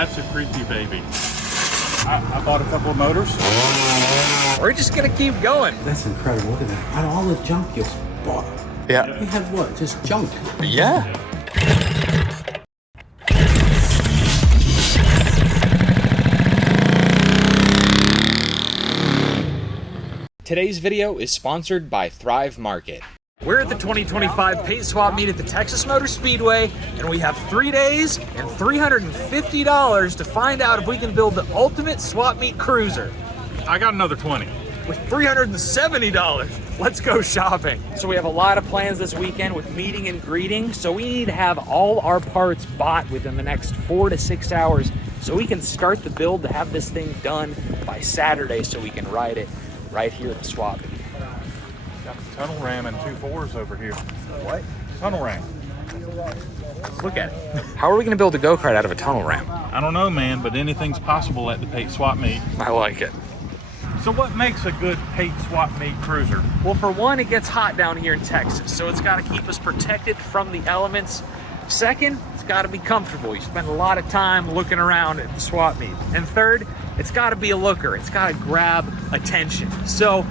That's a creepy baby. I bought a couple of motors. We're just gonna keep going. That's incredible. Look at that. Out of all the junk you bought. Yeah. You have what? Just junk. Yeah. Today's video is sponsored by Thrive Market. We're at the 2025 paint swap meet at the Texas Motor Speedway, and we have 3 days and $350 to find out if we can build the ultimate swap meet cruiser. I got another 20. With $370, let's go shopping. So we have a lot of plans this weekend with meeting and greeting, so we need to have all our parts bought within the next 4 to 6 hours so we can start the build to have this thing done by Saturday so we can ride it right here at the swap meet. Got the tunnel ram and 2.4s over here. What? Tunnel ram. Let's look at it. How are we gonna build a go-kart out of a tunnel ram? I don't know, man, but anything's possible at the paint swap meet. I like it. So what makes a good paint swap meet cruiser? Well, for one, it gets hot down here in Texas, so it's gotta keep us protected from the elements. Second, it's gotta be comfortable. You spend a lot of time looking around at the swap meet. And third, it's gotta be a looker. It's gotta grab attention. So,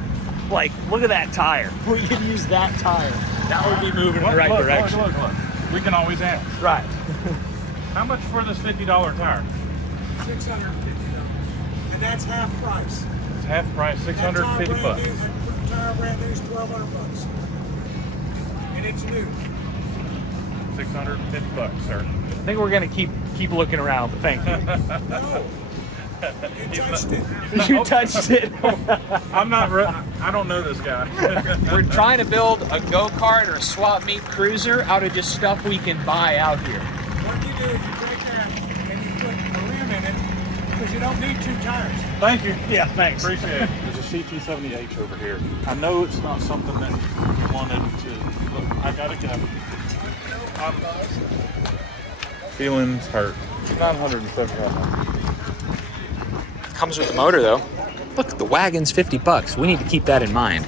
like, look at that tire. We could use that tire. That would be moving in the right direction. Look. We can always ask. Right. How much for this $50 tire? $650, and that's half price. It's half price, 650 bucks. Tire brand new is $1,200, and it's new. 650 bucks, sir. I think we're gonna keep looking around, but thank you. No, you touched it. You touched it. I don't know this guy. We're trying to build a go-kart or a swap meet cruiser out of just stuff we can buy out here. What you do is you take that and you put a rim in it because you don't need 2 tires. Thank you. Yeah, thanks. Appreciate it. There's a CT70H over here. I know it's not something that you wanted to. Look, I gotta go. Feelings hurt. $975. Comes with the motor though. Look, the wagon's 50 bucks. We need to keep that in mind.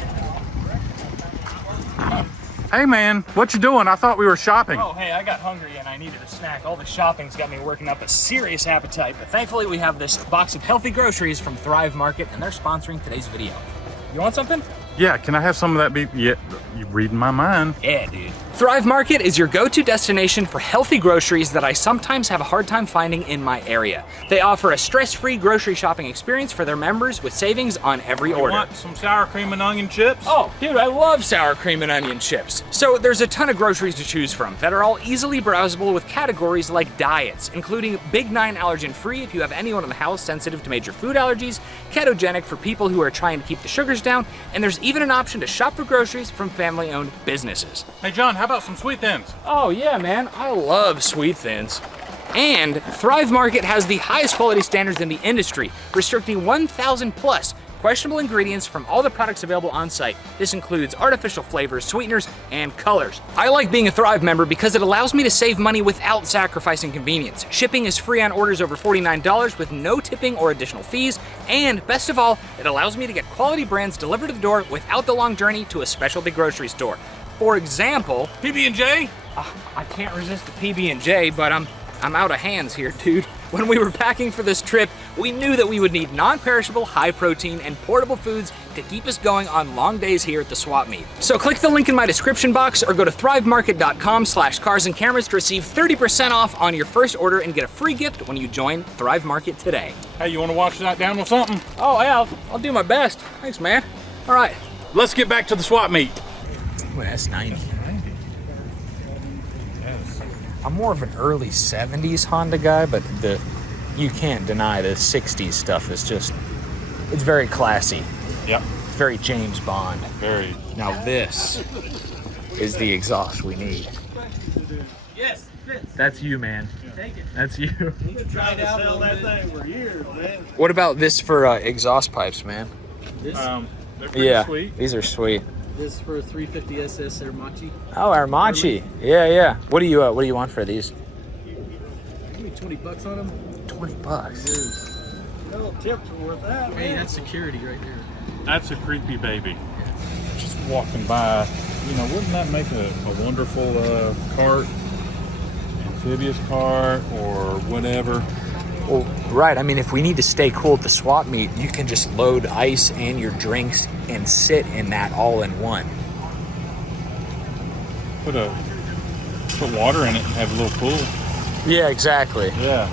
Hey man, what you doing? I thought we were shopping. Oh, hey, I got hungry and I needed a snack. All the shopping's got me working up a serious appetite, but thankfully we have this box of healthy groceries from Thrive Market and they're sponsoring today's video. You want something? Yeah, can I have some of that beef? Yeah, you're reading my mind. Yeah, dude. Thrive Market is your go-to destination for healthy groceries that I sometimes have a hard time finding in my area. They offer a stress-free grocery shopping experience for their members with savings on every order. Want some sour cream and onion chips? Oh, dude, I love sour cream and onion chips. So there's a ton of groceries to choose from that are all easily browsable with categories like diets, including Big 9 allergen-free if you have anyone in the house sensitive to major food allergies, ketogenic for people who are trying to keep the sugars down, and there's even an option to shop for groceries from family-owned businesses. Hey John, how about some sweet thins? Oh yeah, man, I love sweet thins. And Thrive Market has the highest quality standards in the industry, restricting 1,000 plus questionable ingredients from all the products available on site. This includes artificial flavors, sweeteners, and colors. I like being a Thrive member because it allows me to save money without sacrificing convenience. Shipping is free on orders over $49 with no tipping or additional fees. And best of all, it allows me to get quality brands delivered to the door without the long journey to a specialty grocery store. For example, PB&J? I can't resist the PB&J, but I'm out of hands here, dude. When we were packing for this trip, we knew that we would need non-perishable, high-protein, and portable foods to keep us going on long days here at the swap meet. So click the link in my description box or go to thrivemarket.com/carsandcameras to receive 30% off on your first order and get a free gift when you join Thrive Market today. Hey, you want to wash that down with something? Oh yeah, I'll do my best. Thanks, man. All right. Let's get back to the swap meet. Ooh, that's 90. I'm more of an early 70s Honda guy, but you can't deny the 60s stuff is just, it's very classy. Yep. Very James Bond. Very. Now this is the exhaust we need. Yes, fits. That's you, man. Take it. That's you. We've been trying to sell that thing for years, man. What about this for exhaust pipes, man? This, They're pretty sweet. These are sweet. this for 350 SS Armachi. Oh, Armachi. Yeah. What do you want for these? Give me 20 bucks on them. 20 bucks. No tips are worth that. Hey, that's security right there. That's a creepy baby. Just walking by, you know, wouldn't that make a wonderful cart, amphibious cart, or whatever? Well, right. I mean, if we need to stay cool at the swap meet, you can just load ice and your drinks and sit in that all in one. Put water in it and have a little pool. Yeah, exactly. Yeah.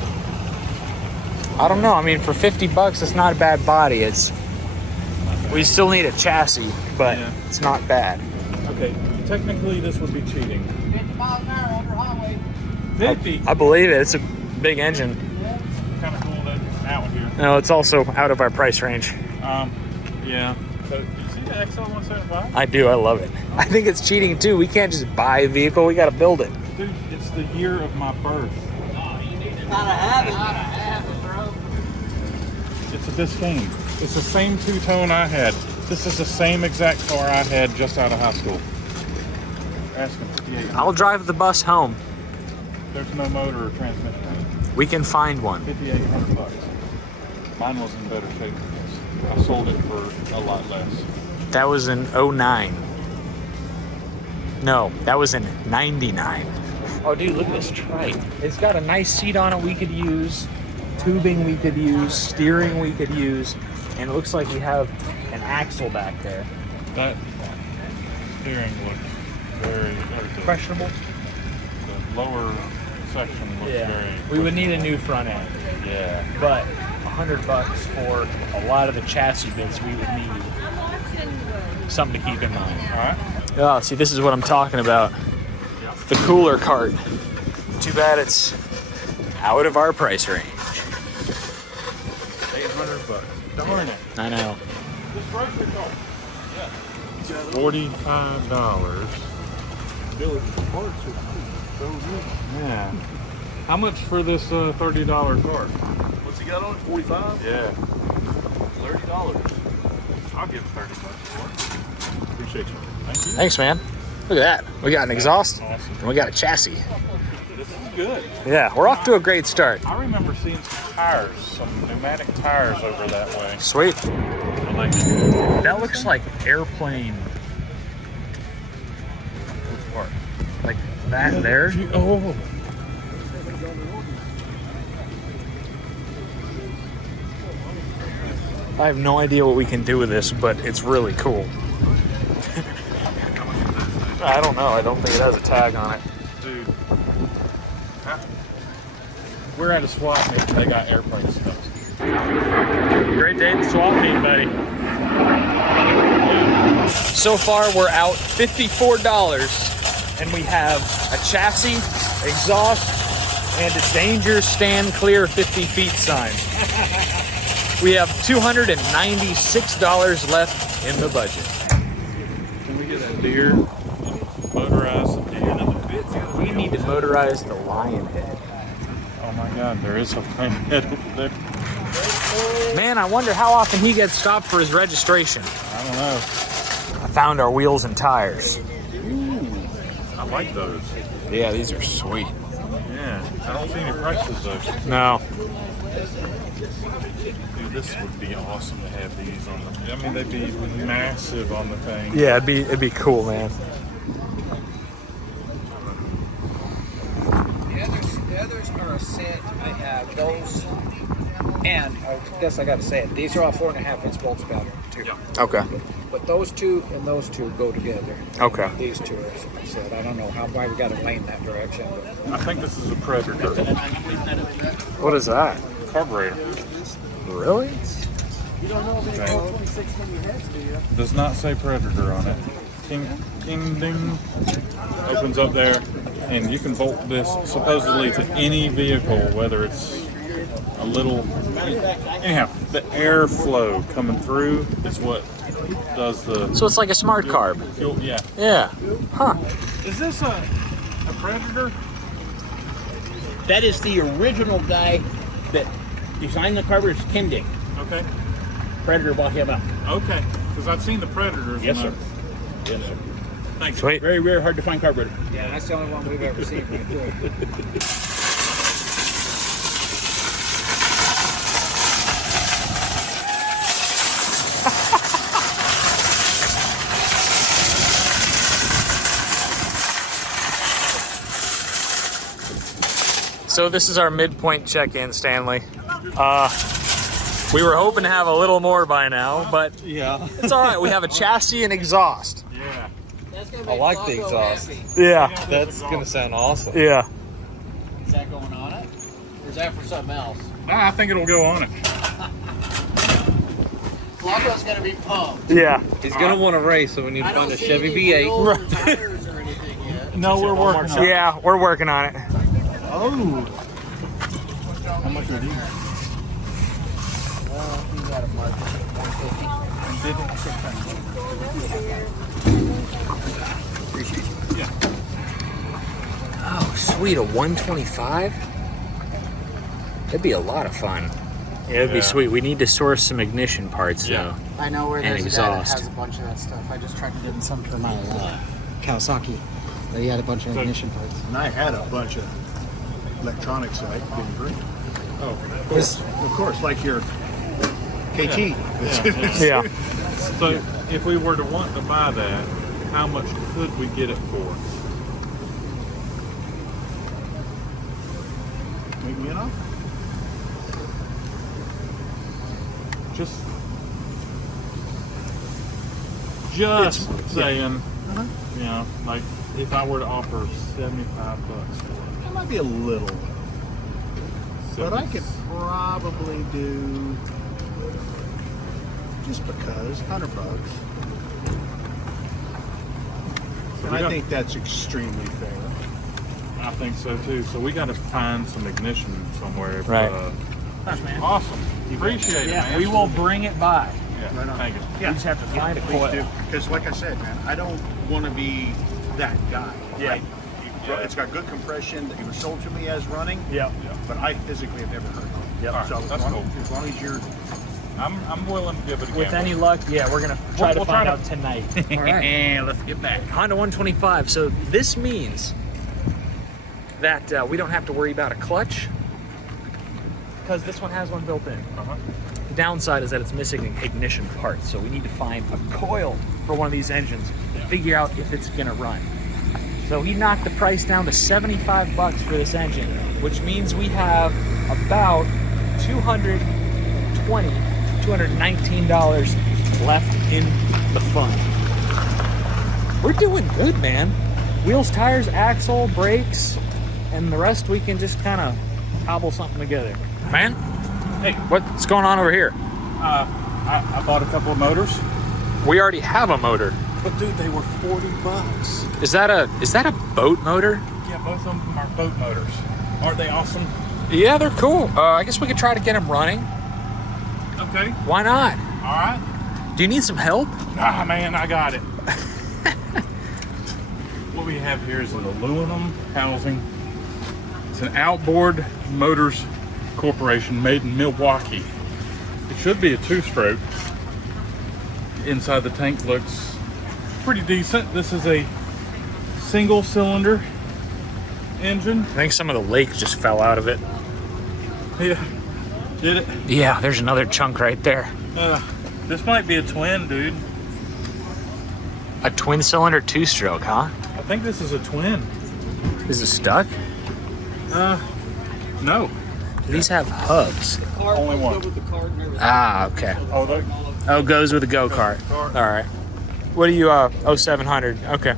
I don't know. I mean, for 50 bucks, it's not a bad body. We still need a chassis, but Yeah. it's not bad. Okay, technically this would be cheating. 50 miles an hour over highway. 50? I believe it. It's a big engine. Kind of cool that it's out here. No, it's also out of our price range. Yeah. So, do you see the XL175? I do. I love it. I think it's cheating too. We can't just buy a vehicle. We got to build it. Dude, it's the year of my birth. Gotta have it, bro. It's a Biscayne. It's the same two-tone I had. This is the same exact car I had just out of high school. Asking 58. I'll drive the bus home. There's no motor or transmission in it. We can find one. 5,800 bucks. Mine was in better shape than this. I sold it for a lot less. That was in 09. No, that was in 99. Oh, dude, look at this trike. It's got a nice seat on it we could use, tubing we could use, steering we could use, and it looks like we have an axle back there. That steering looks very... Questionable? The lower section looks very... We would need a new front end. Yeah. But $100 for a lot of the chassis bits we would need. Something to keep in mind. All right. Oh, see, this is what I'm talking about. The cooler cart. Too bad it's out of our price range. 800 bucks. Darn it. I know. This grocery cart. $45. Yeah. How much for this $30 cart? What's he got on it? 45? Yeah. $30. I'll give 30 bucks for it. Appreciate you. Thank you. Thanks, man. Look at that. We got an exhaust Awesome. and we got a chassis. This is good. Yeah, we're off to a great start. I remember seeing some tires, some pneumatic tires over that way. Sweet. I like it. That looks like airplane. Which part? Like that there. Oh. I have no idea what we can do with this, but it's really cool. I don't know. I don't think it has a tag on it. Dude. Huh? We're at a swap meet. They got airplane stuff. Great day at the swap meet, buddy. So far, we're out $54, and we have a chassis, exhaust, and a danger stand clear 50 feet sign. We have $296 left in the budget. Can we get a deer? Motorized deer? We need to motorize the lion head. Oh my god, there is a plane head over there. Man, I wonder how often he gets stopped for his registration. I don't know. I found our wheels and tires. I like those. Yeah, these are sweet. Yeah. I don't see any prices though. No. Dude, this would be awesome to have these on the... I mean, they'd be massive on the thing. Yeah, it'd be cool, man. The others are a set. I have those, and I guess I got to say it. These are all 4.5-inch bolts pattern too. Yeah. Okay. But those two and those two go together. Okay. These two are set. I don't know why we got to lane that direction, but I think this is a Predator. What is that? Carburetor. Really? Does not say Predator on it. King ding opens up there, and you can bolt this supposedly to any vehicle, whether it's a little. Anyhow, the airflow coming through is what does the. So it's like a smart carb. Yeah. Yeah. Huh. Is this a Predator? That is the original guy that designed the carburetor, Kim Dick. Okay. Predator bought him out. Okay. Because I've seen the Predators. Yes, and sir. Yes, sir. Thank you. Sweet. Very rare, hard to find carburetor. yeah, that's the only one we've ever seen right there. So this is our midpoint check-in, Stanley. We were hoping to have a little more by now, but Yeah. it's all right. We have a chassis and exhaust. Yeah. I like the exhaust. Yeah, That's gonna sound awesome. yeah. Is that going on it? Or is that for something else? No, I think it'll go on it. Flacco's gonna be pumped. Yeah. He's gonna want to race, so we need to I find don't a see Chevy any V8. wheels or tires or anything yet. No, we're working on it. Yeah, we're working on it. Oh. How much are these? Well, you got a mark. 150. Oh, sweet, a 125? That'd be a lot of fun. Yeah, it'd be Yeah. sweet. We need to source some ignition parts, Yeah. though. I know where And there's a guy that exhaust. has a bunch of that stuff. I just tried to get in some for my Kawasaki. But he had a bunch of ignition parts. And I had a bunch of electronics that I didn't bring. Oh, Of course, like your KT. Yeah. So if we were to want to buy that, how much could we get it for? Make me an offer. Just saying, you know, like if I were to offer $75 for That might be a little low. it. But I could probably do, just because, $100. And I think that's extremely fair. I think so too. So we got to find some ignition somewhere. Right. Awesome. Appreciate it, man. We will bring it by. Yeah, thank you. Yeah, We just have to find a please coil. do. Because like I said, man, I don't want to be that guy. Yeah. Right? It's got good compression. It was sold to me as running. Yeah. But I physically have never heard of it. Yep. So That's cool. as long as you're I'm willing to give it a With gamble. any luck, yeah, we're gonna try to We'll find try out tonight. All right. Let's get back. Honda 125. So this means that we don't have to worry about a clutch because this one has one built in. The downside is that it's missing an ignition part, so we need to find a coil for one of these engines to figure out if it's gonna run. So he knocked the price down to $75 for this engine, which means we have about $219 left in the fund. We're doing good, man. Wheels, tires, axle, brakes, and the rest we can just kind of cobble something together. Man, hey, what's going on over here? I bought a couple of motors, We already have a motor. but dude, they were $40. Is that a boat motor? Yeah, both of them are boat motors. Aren't they awesome? Yeah, they're cool. I guess we could try to get them running. Okay. Why not? All right. Do you need some help? Ah, man, I got it. What we have here is an aluminum housing. It's an Outboard Motors Corporation made in Milwaukee. It should be a two-stroke. Inside the tank looks pretty decent. This is a single-cylinder engine. I think some of the lake just fell out of it. Yeah, did it? Yeah, there's another chunk right there. This might be a twin, dude. A twin cylinder two-stroke, huh? I think this is a twin. Is it stuck? No, Do these have hubs? only one. Ah, okay. Oh, they, Oh, goes with a go-kart. All right. What do you, 0700? Okay.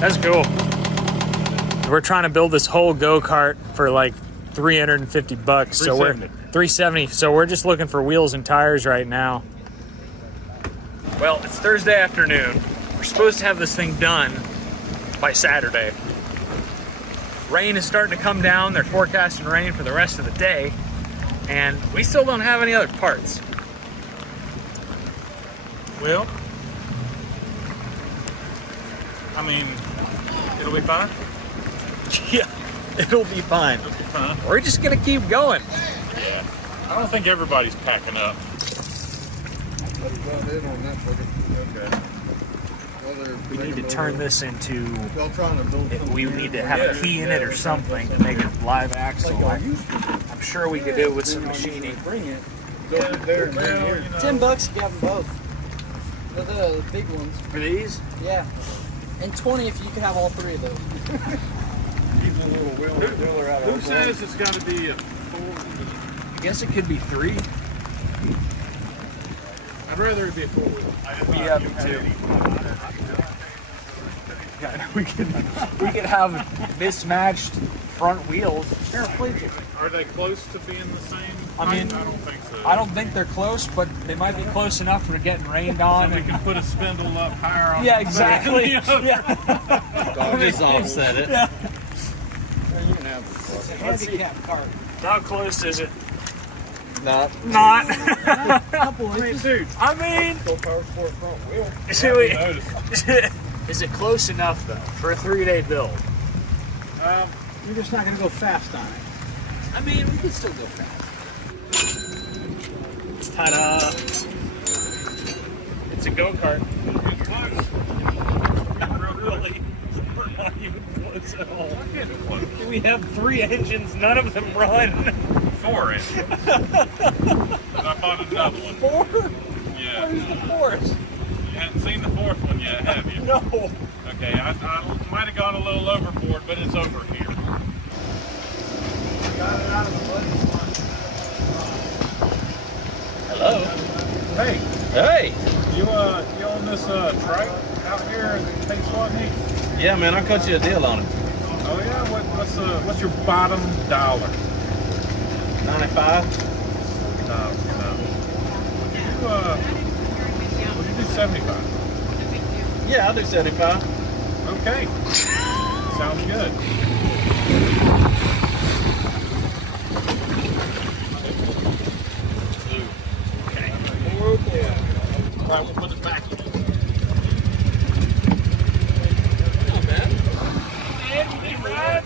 That's cool. We're trying to build this whole go-kart for like $350. So we're 370. So we're just looking for wheels and tires right now. Well, it's Thursday afternoon. We're supposed to have this thing done by Saturday. Rain is starting to come down. They're forecasting rain for the rest of the day. And we still don't have any other parts. well, I mean, it'll be fine. Yeah, it'll be fine. It'll be fine. We're just gonna keep going. Yeah. I don't think everybody's packing up. Okay. We need to turn this into. Y'all trying to build. We need to have a key in it or something to make it live axle. I'm sure we could do it with some machining. Bring it. Go there and bring it here. $10 if you have them both. The big ones. For these? Yeah. And 20 if you could have all three of those. Keep the little wheeler out of Who says it's got to be a 4? I guess it could be 3. I'd rather it be a 4-wheel. Yeah, me too. Yeah, we could have mismatched front wheels. Are they close to being the same? I mean, I don't think so. I don't think they're close, but they might be close enough for getting rained on. We can put a spindle up higher on Yeah, the exactly. Yeah. Don't just offset it. Yeah. It's a handicap cart. How close is it? Not. Not. Couple inches. I mean, Go power sport front wheel. is it close enough though for a 3-day build? You're just not going to go fast on it. I mean, we could still go fast. Ta-da! It's a go-kart. Really? We're not even close at all. We have 3 engines, none of them run. 4 engines. I bought another one. 4? Yeah. Where's the 4th? You hadn't seen the 4th one yet, have you? No. Okay, I might have gone a little overboard, but it's over here. Got it out of the buddy spot. Hello. Hey, Hey. you own this trike out here at Tate Swap Meet? Yeah, man, I'll cut you a deal on it. Oh yeah, what's your bottom dollar? 95. No. Would you do 75? Yeah, I'll do 75. Okay. Sounds good. All right, we'll put it back.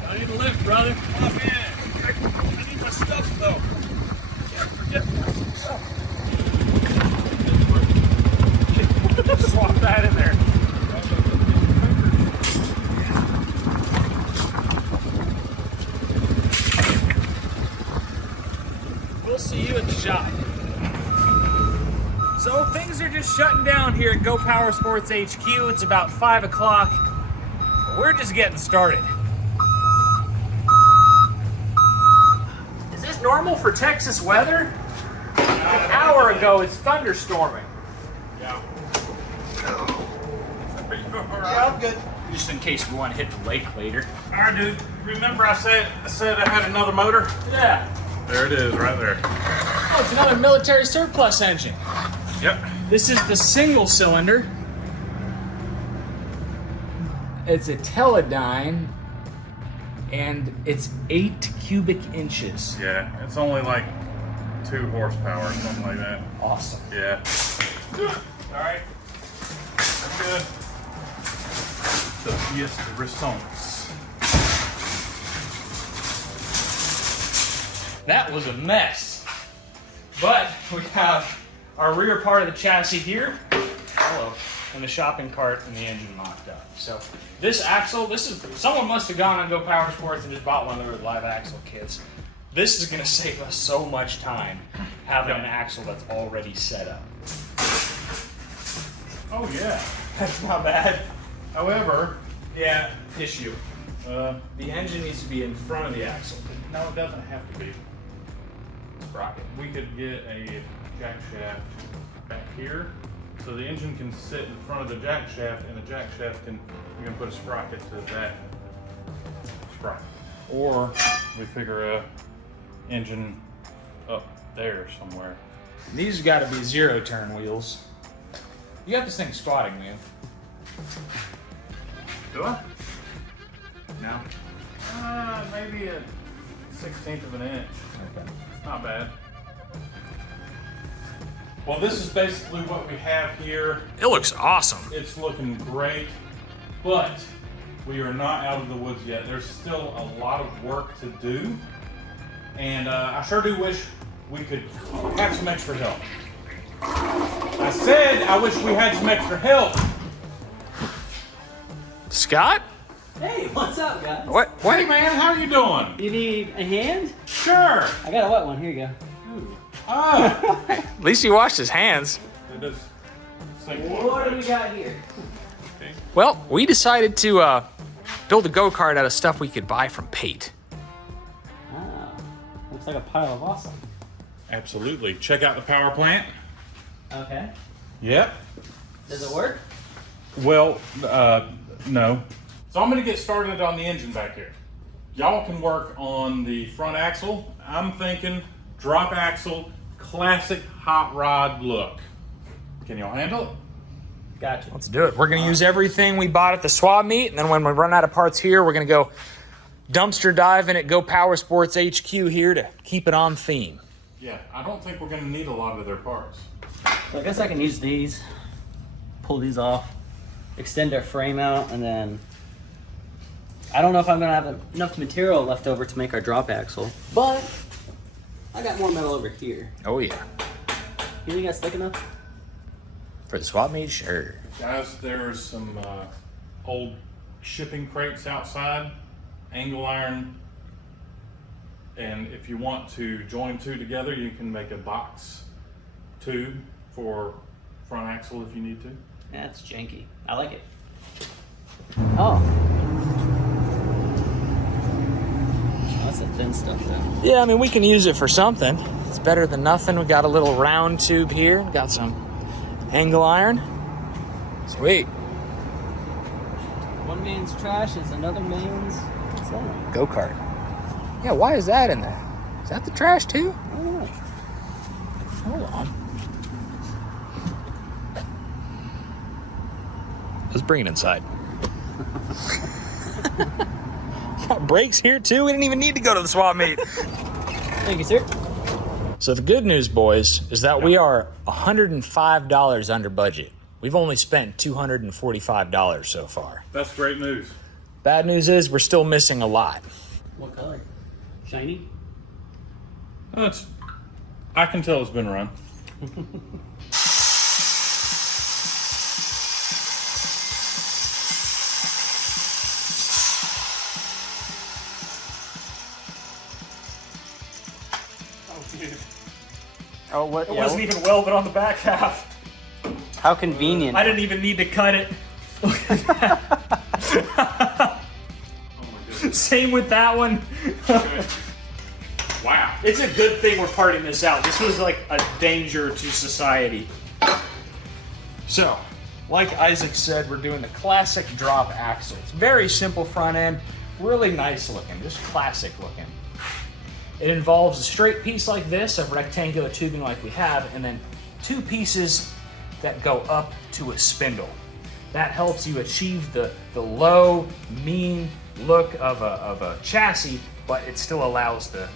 I need a lift, brother. Oh man, I need my stuff though. Swap that in there. We'll see you at the shop. So things are just shutting down here at Go Power Sports HQ. It's about 5 o'clock. We're just getting started. Is this normal for Texas weather? An hour ago, it's thunderstorming. Yeah. Yeah, I'm good. Just in case we want to hit the lake later. All right, dude. Remember I said I had another motor? Yeah. There it is, right there. Oh, it's another military surplus engine. Yep. This is the single cylinder. It's a Teledyne, and it's 8 cubic inches. Yeah, it's only like 2 horsepower or something like that. Awesome. Yeah. All right. That's good. The pièce de résistance. That was a mess. But we have our rear part of the chassis here. Hello. And the shopping cart and the engine mocked up. So this axle, someone must have gone on Go Power Sports and just bought one of their live axle kits. This is gonna save us so much time having an axle that's already set up. Oh yeah. That's not bad. However, Yeah, issue. The engine needs to be in front of the axle. no, it doesn't have to be. Sprocket. We could get a jack shaft back here, so the engine can sit in front of the jack shaft, and the jack shaft you can put a sprocket to that sprocket. Or we figure a engine up there somewhere. These got to be 0-turn wheels. You got this thing squatting, man. Do I? No? Maybe a 1/16 of an inch. Okay. Not bad. Well, this is basically what we have here. It looks awesome. It's looking great, but we are not out of the woods yet. There's still a lot of work to do, and I sure do wish we could have some extra help. I said I wish we had some extra help. Scott? Hey, what's up, guys? What? Hey man, how are you doing? You need a hand? Sure. I got a wet one. Here you go. Ah. At least he washed his hands. It does sink What water. do we got here? Well, we decided to build a go-kart out of stuff we could buy from Pate. Ah, looks like a pile of awesome. Absolutely. Check out the power plant. Okay. Yep. Does it work? Well, no. So I'm gonna get started on the engine back here. Y'all can work on the front axle. I'm thinking drop axle, classic hot rod look. Can y'all handle it? Gotcha. Let's do it. We're gonna use everything we bought at the swap meet, and then when we run out of parts here, we're gonna go dumpster diving at Go Power Sports HQ here to keep it on theme. Yeah, I don't think we're gonna need a lot of their parts. So I guess I can use these, pull these off, extend our frame out, and then I don't know if I'm gonna have enough material left over to make our drop axle, but I got more metal over here. Oh yeah. You think that's thick enough? For the swap meet, sure. Guys, there's some old shipping crates outside, angle iron, and if you want to join two together, you can make a box tube for front axle if you need to. That's janky. I like it. Oh. That's the thin stuff then. Yeah, I mean, we can use it for something. It's better than nothing. We got a little round tube here. Got some angle iron. Sweet. One man's trash is another man's. What's that? Go-kart. Yeah, why is that in there? Is that the trash too? I don't know. Hold on. Let's bring it inside. Got brakes here too. We didn't even need to go to the swap meet. Thank you, sir. So the good news, boys, is that we are $105 under budget. We've only spent $245 so far. That's great news. Bad news is we're still missing a lot. What color? Shiny? I can tell it's been run. Oh, what? It wasn't even welded on the back half. How convenient. I didn't even need to cut it. Same with that one. Wow. It's a good thing we're parting this out. This was like a danger to society. So, like Isaac said, we're doing the classic drop axle. It's very simple front end, really nice looking, just classic looking. It involves a straight piece like this of rectangular tubing like we have, and then two pieces that go up to a spindle. That helps you achieve the low, mean look of a chassis, but it still allows it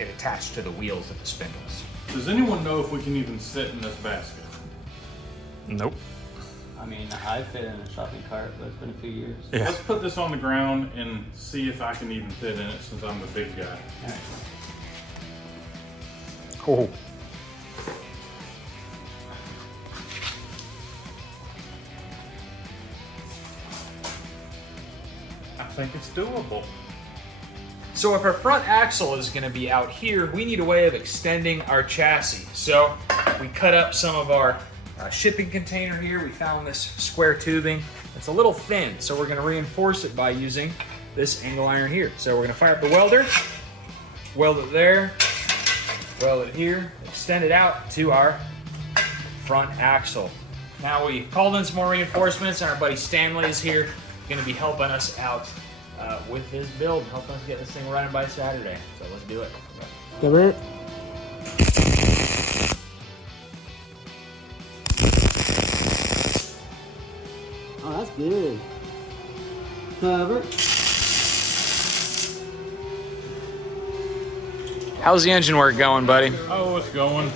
attached to the wheels of the spindles. Does anyone know if we can even sit in this basket? Nope. I mean, I fit in a shopping cart, but it's been a few years. Yeah. Let's put this on the ground and see if I can even fit in it since I'm the big guy. All right. Oh. I think it's doable. So if our front axle is going to be out here, we need a way of extending our chassis. So we cut up some of our shipping container here. We found this square tubing. It's a little thin, so we're going to reinforce it by using this angle iron here. So we're going to fire up the welder, weld it there, weld it here, extend it out to our front axle. Now we called in some more reinforcements, and our buddy Stanley is here, going to be helping us out with this build, helping us get this thing running by Saturday. So let's do it. Cover. Oh, that's good. Cover. How's the engine work going, buddy? Oh, it's going.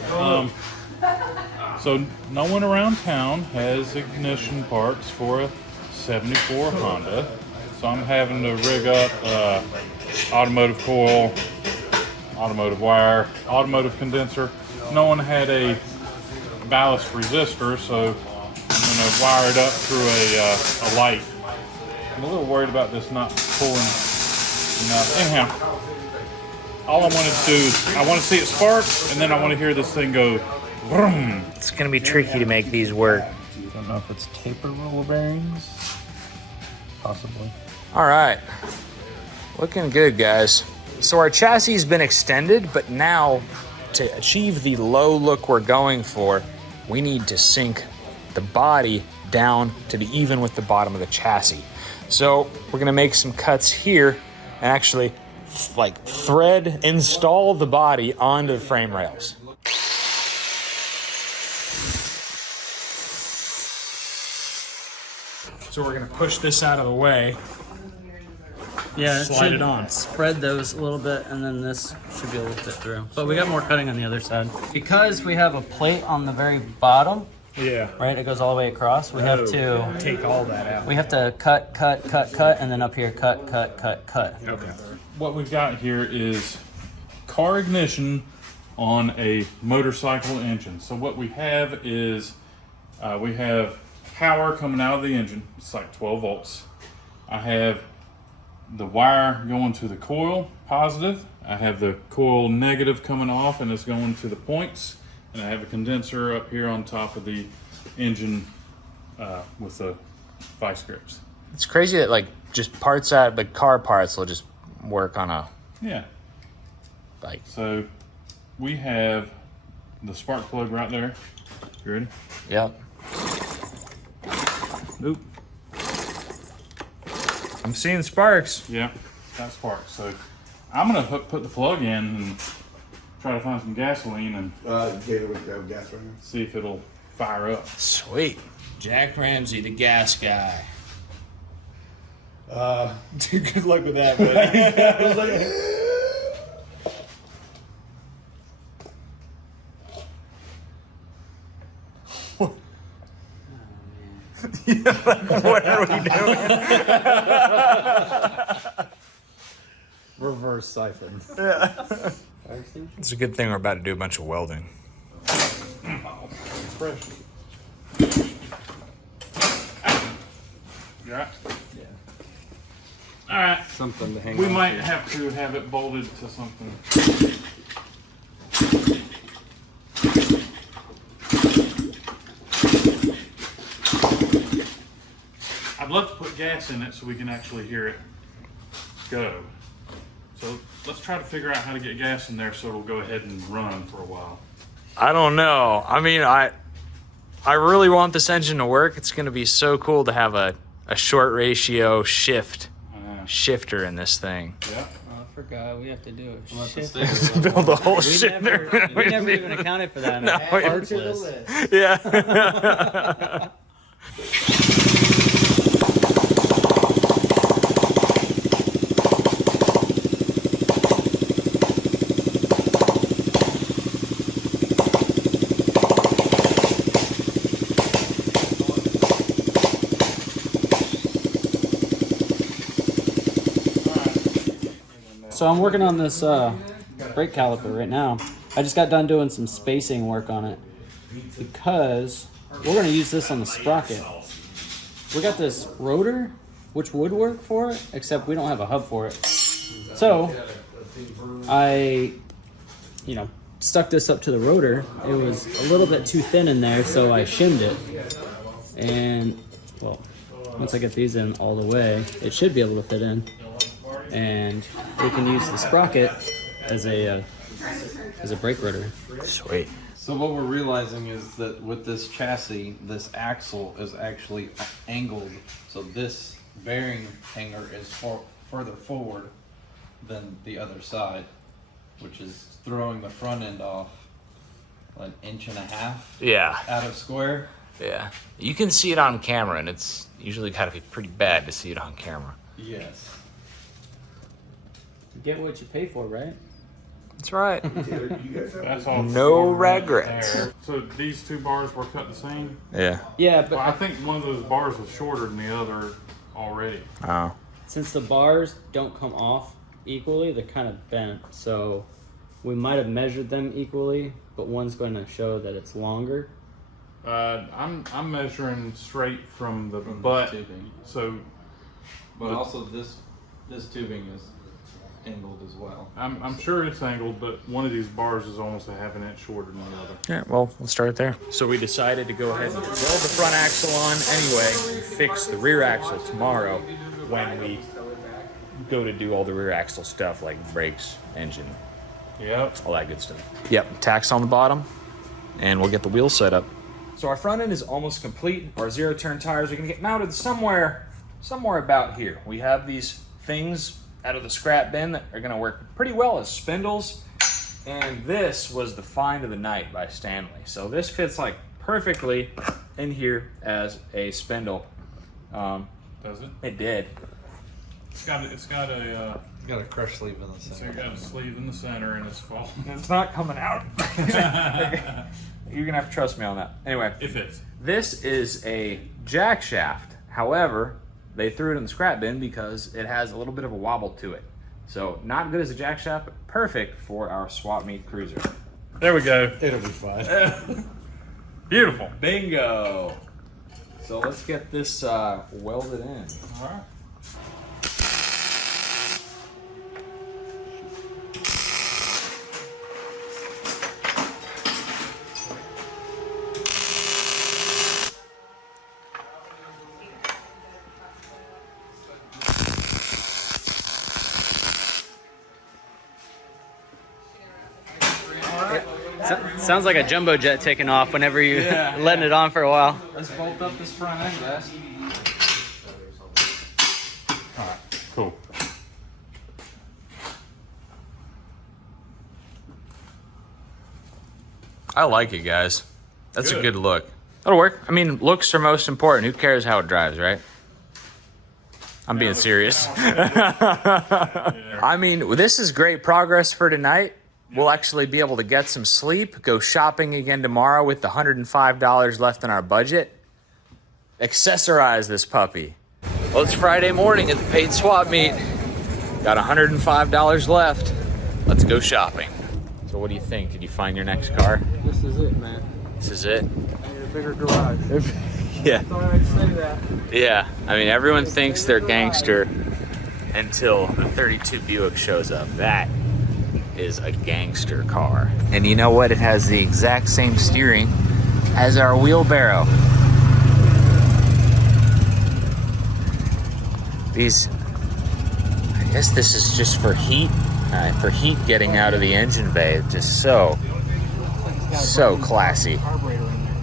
So no one around town has ignition parts for a 74 Honda. So I'm having to rig up automotive coil, automotive wire, automotive condenser. No one had a ballast resistor, so I'm gonna wire it up through a light I'm a little worried about this not pulling enough. Anyhow, all I wanted to do is I want to see it spark, and then I want to hear this thing go vroom. It's gonna be tricky to make these work. I don't know if it's taper roller bearings. Possibly. All right, looking good, guys. So our chassis has been extended, but now to achieve the low look we're going for, we need to sink the body down to be even with the bottom of the chassis. So we're gonna make some cuts here and actually like thread install the body onto the frame rails. So we're gonna push this out of the way. Yeah, Slide it on. Spread those a little bit, and then this should be able to fit through. But we got more cutting on the other side. Because we have a plate on the very bottom, Yeah. right? It goes all the way across. We have to Take all that out. we have to cut, and then up here cut. Okay. What we've got here is car ignition on a motorcycle engine. So what we have is we have power coming out of the engine. It's like 12 volts. I have the wire going to the coil positive. I have the coil negative coming off and it's going to the points. And I have a condenser up here on top of the engine with the vice grips. It's crazy that like just parts out, like car parts will just work on a Yeah. like. So we have the spark plug right there. You ready? Yep. Nope. I'm seeing sparks. Yeah, that sparks. So I'm gonna put the plug in and try to find some gasoline and see if it'll fire up. Sweet. Jack Ramsey, the gas guy. Dude, good luck with that, buddy. What are we doing? Reverse siphon. It's a good thing we're about to do a bunch of welding. Fresh. You all right? Yeah. All right. Something to hang We on might to. have to have it bolted to something. I'd love to put gas in it so we can actually hear it go. So let's try to figure out how to get gas in there so it'll go ahead and run for a while. I don't know. I mean, I really want this engine to work. It's going to be so cool to have a short ratio shifter in this thing. Yeah. Oh, I forgot. We have to do a shift. Build a whole shifter. We never even accounted for that. In No, our we- parts list. Yeah. So I'm working on this brake caliper right now. I just got done doing some spacing work on it because we're going to use this on the sprocket. We got this rotor, which would work for it, except we don't have a hub for it. So I, stuck this up to the rotor. It was a little bit too thin in there, so I shimmed it. And, well, once I get these in all the way, it should be able to fit in. And we can use the sprocket as a brake rotor. Sweet. So what we're realizing is that with this chassis, this axle is actually angled. So this bearing hanger is further forward than the other side, which is throwing the front end off an 1.5 inches Yeah. out of square. Yeah. You can see it on camera, and it's usually got to be pretty bad to see it on camera. Yes. Get what you pay for, right? That's right. That's all. No right regrets. there. So these two bars were cut the same? Yeah. Yeah, Well, I but think one of those bars was shorter than the other already. Oh. since the bars don't come off equally, they're kind of bent. So we might have measured them equally, but one's going to show that it's longer. I'm measuring straight from the butt. So But also this tubing is angled as well. I'm sure it's angled, but one of these bars is almost a half an inch shorter than the other. Yeah, well, we'll start there. So we decided to go ahead and weld the front axle on anyway and fix the rear axle tomorrow when we go to do all the rear axle stuff like brakes, engine, Yep. all that good stuff. Yep, tacks on the bottom, and we'll get the wheels set up. So our front end is almost complete. Our zero-turn tires are gonna get mounted somewhere about here. We have these things out of the scrap bin that are gonna work pretty well as spindles. And this was the find of the night by Stanley. So this fits like perfectly in here as a spindle. Does it? It did. It's got a Got a crush sleeve in the so center. you got a sleeve in the center and it's falling. It's not coming out. You're gonna have to trust me on that. Anyway, It fits. this is a jack shaft. However, they threw it in the scrap bin because it has a little bit of a wobble to it. So not good as a jack shaft, but perfect for our swap meet cruiser. There we go. It'll be fine. Beautiful. Bingo. So let's get this welded in. All right. Sounds like a jumbo jet taking off whenever you letting it on for a while. Let's bolt up this front end, guys. All right. Cool. I like it, guys. That's a Good. good look. That'll work. I mean, looks are most important. Who cares how it drives, right? I'm being serious. I mean, this is great progress for tonight. We'll actually be able to get some sleep, go shopping again tomorrow with the $105 left in our budget. Accessorize this puppy. Well, it's Friday morning at the paid swap meet. Got $105 left. Let's go shopping. So what do you think? Did you find your next car? This is it, man. This is it? I need a bigger garage. Yeah. Thought I'd say that. Yeah. I mean, everyone thinks they're gangster until the 32 Buick shows up. That is a gangster car. And you know what? It has the exact same steering as our wheelbarrow. These, I guess this is just for heat getting out of the engine bay. Just so classy.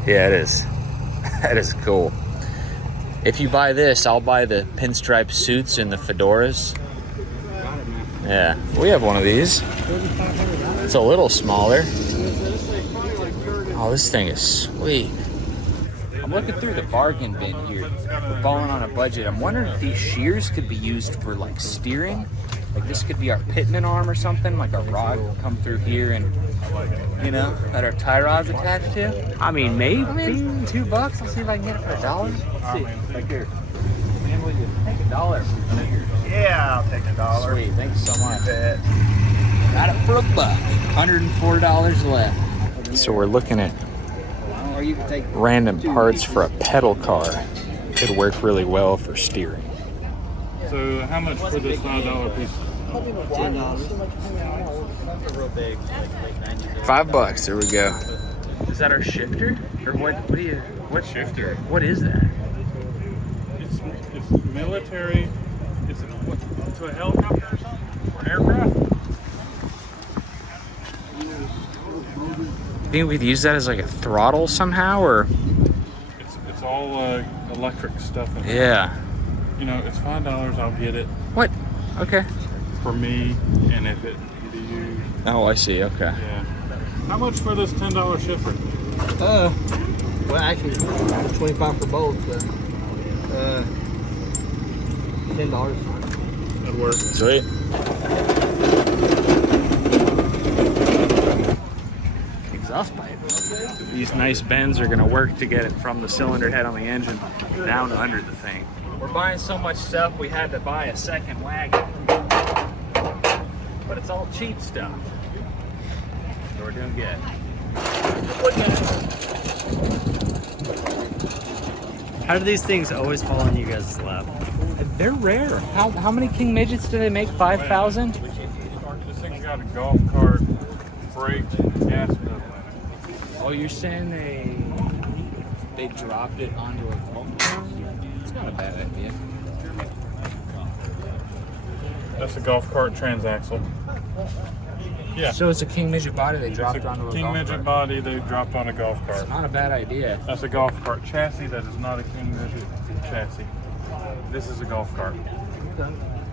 Yeah, it is. That is cool. If you buy this, I'll buy the pinstripe suits and the fedoras. Yeah, we have one of these. It's a little smaller. Oh, this thing is sweet. I'm looking through the bargain bin here. We're balling on a budget. I'm wondering if these shears could be used for like steering. Like this could be our pitman arm or something. Like our rod will come through here and, you know, that our tie rod's attached to. I mean, maybe $2. I'll see if I can get it for $1. Let's see. Like here. Man, will you take $1? Yeah, I'll take $1. Sweet, thanks so much. Got it for $1. $104 left. So we're looking at Or you can take random parts for a pedal car. Could work really well for steering. So how much for this $5 piece? Real big, like 90. $5. There we go. Is that our shifter? Or what Shifter. What is that? It's military. It's to a helicopter or something? Or aircraft? Think we could use that as like a throttle somehow, or? It's all electric stuff in there. Yeah. You know, it's $5. I'll get it What? Okay. for me, and if it can be used. Oh, I see. Okay. Yeah. How much for this $10 shifter? well, actually, 25 for both, but $10. That'd work. Sweet. Exhaust pipe. These nice bends are gonna work to get it from the cylinder head on the engine down to under the thing. We're buying so much stuff we had to buy a second wagon. But it's all cheap stuff. So we're doing good. How do these things always fall in you guys' lap? They're rare. How many king midgets do they make? 5,000? This thing's got a golf cart, brake, gas pedal in it. Oh, you're saying they dropped it onto a golf cart? It's not a bad idea. That's a golf cart transaxle. Yeah. So it's a king midget body they dropped onto a golf cart. King midget body they dropped on a golf cart. It's not a bad idea. That's a golf cart chassis. That is not a king midget chassis. This is a golf cart.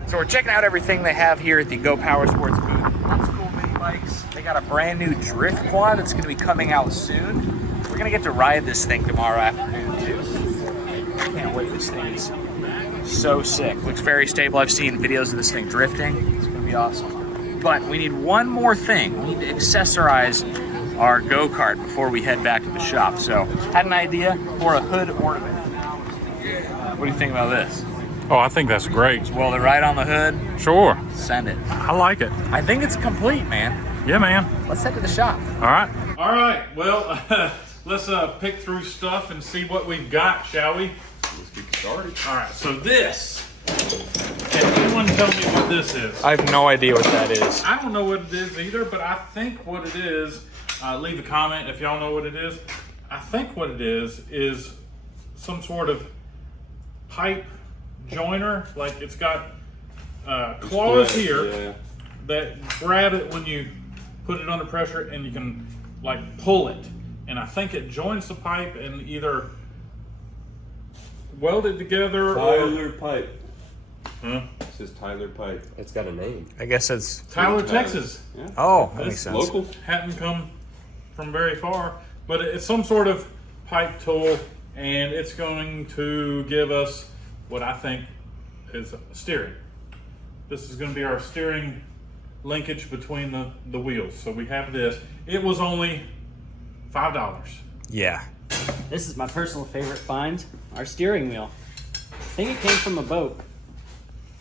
So we're checking out everything they have here at the Go Power Sports booth. Lots of cool mini bikes. They got a brand new drift quad that's going to be coming out soon. We're going to get to ride this thing tomorrow afternoon too. I can't wait. This thing is so sick. Looks very stable. I've seen videos of this thing drifting. It's going to be awesome. But we need one more thing. We need to accessorize our go-kart before we head back to the shop. So had an idea for a hood ornament. What do you think about this? Oh, I think that's great. Weld it right on the hood. Sure. Send it. I like it. I think it's complete, man. Yeah, man. Let's head to the shop. All right. All right. Well, let's pick through stuff and see what we've got, shall we? Let's get started. All right. So this. Can anyone tell me what this is? I have no idea what that is. I don't know what it is either, but I think what it is, leave a comment if y'all know what it is. I think what it is some sort of pipe joiner. Like it's got claws here that grab it when you put it under pressure and you can like pull it. And I think it joins the pipe and either weld it together Tyler Pipe. Huh? It says Tyler Pipe. It's got a name. I guess it's Tyler, Texas. Yeah. Oh, that This makes sense. local hadn't come from very far, but it's some sort of pipe tool, and it's going to give us what I think is steering. This is going to be our steering linkage between the wheels. So we have this. It was only $5. Yeah. This is my personal favorite find, our steering wheel. I think it came from a boat.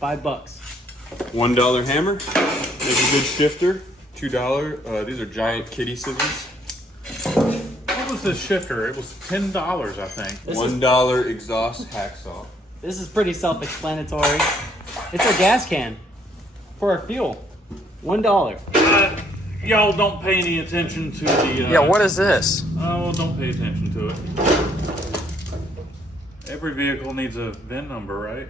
$5. $1 hammer. Make a good shifter. $2. These are giant kitty scissors. What was this shifter? It was $10, I think. $1 exhaust hacksaw. This is pretty self-explanatory. It's our gas can for our fuel. $1. Y'all don't pay any attention to the... Yeah, what is this? Oh, don't pay attention to it. Every vehicle needs a VIN number, right?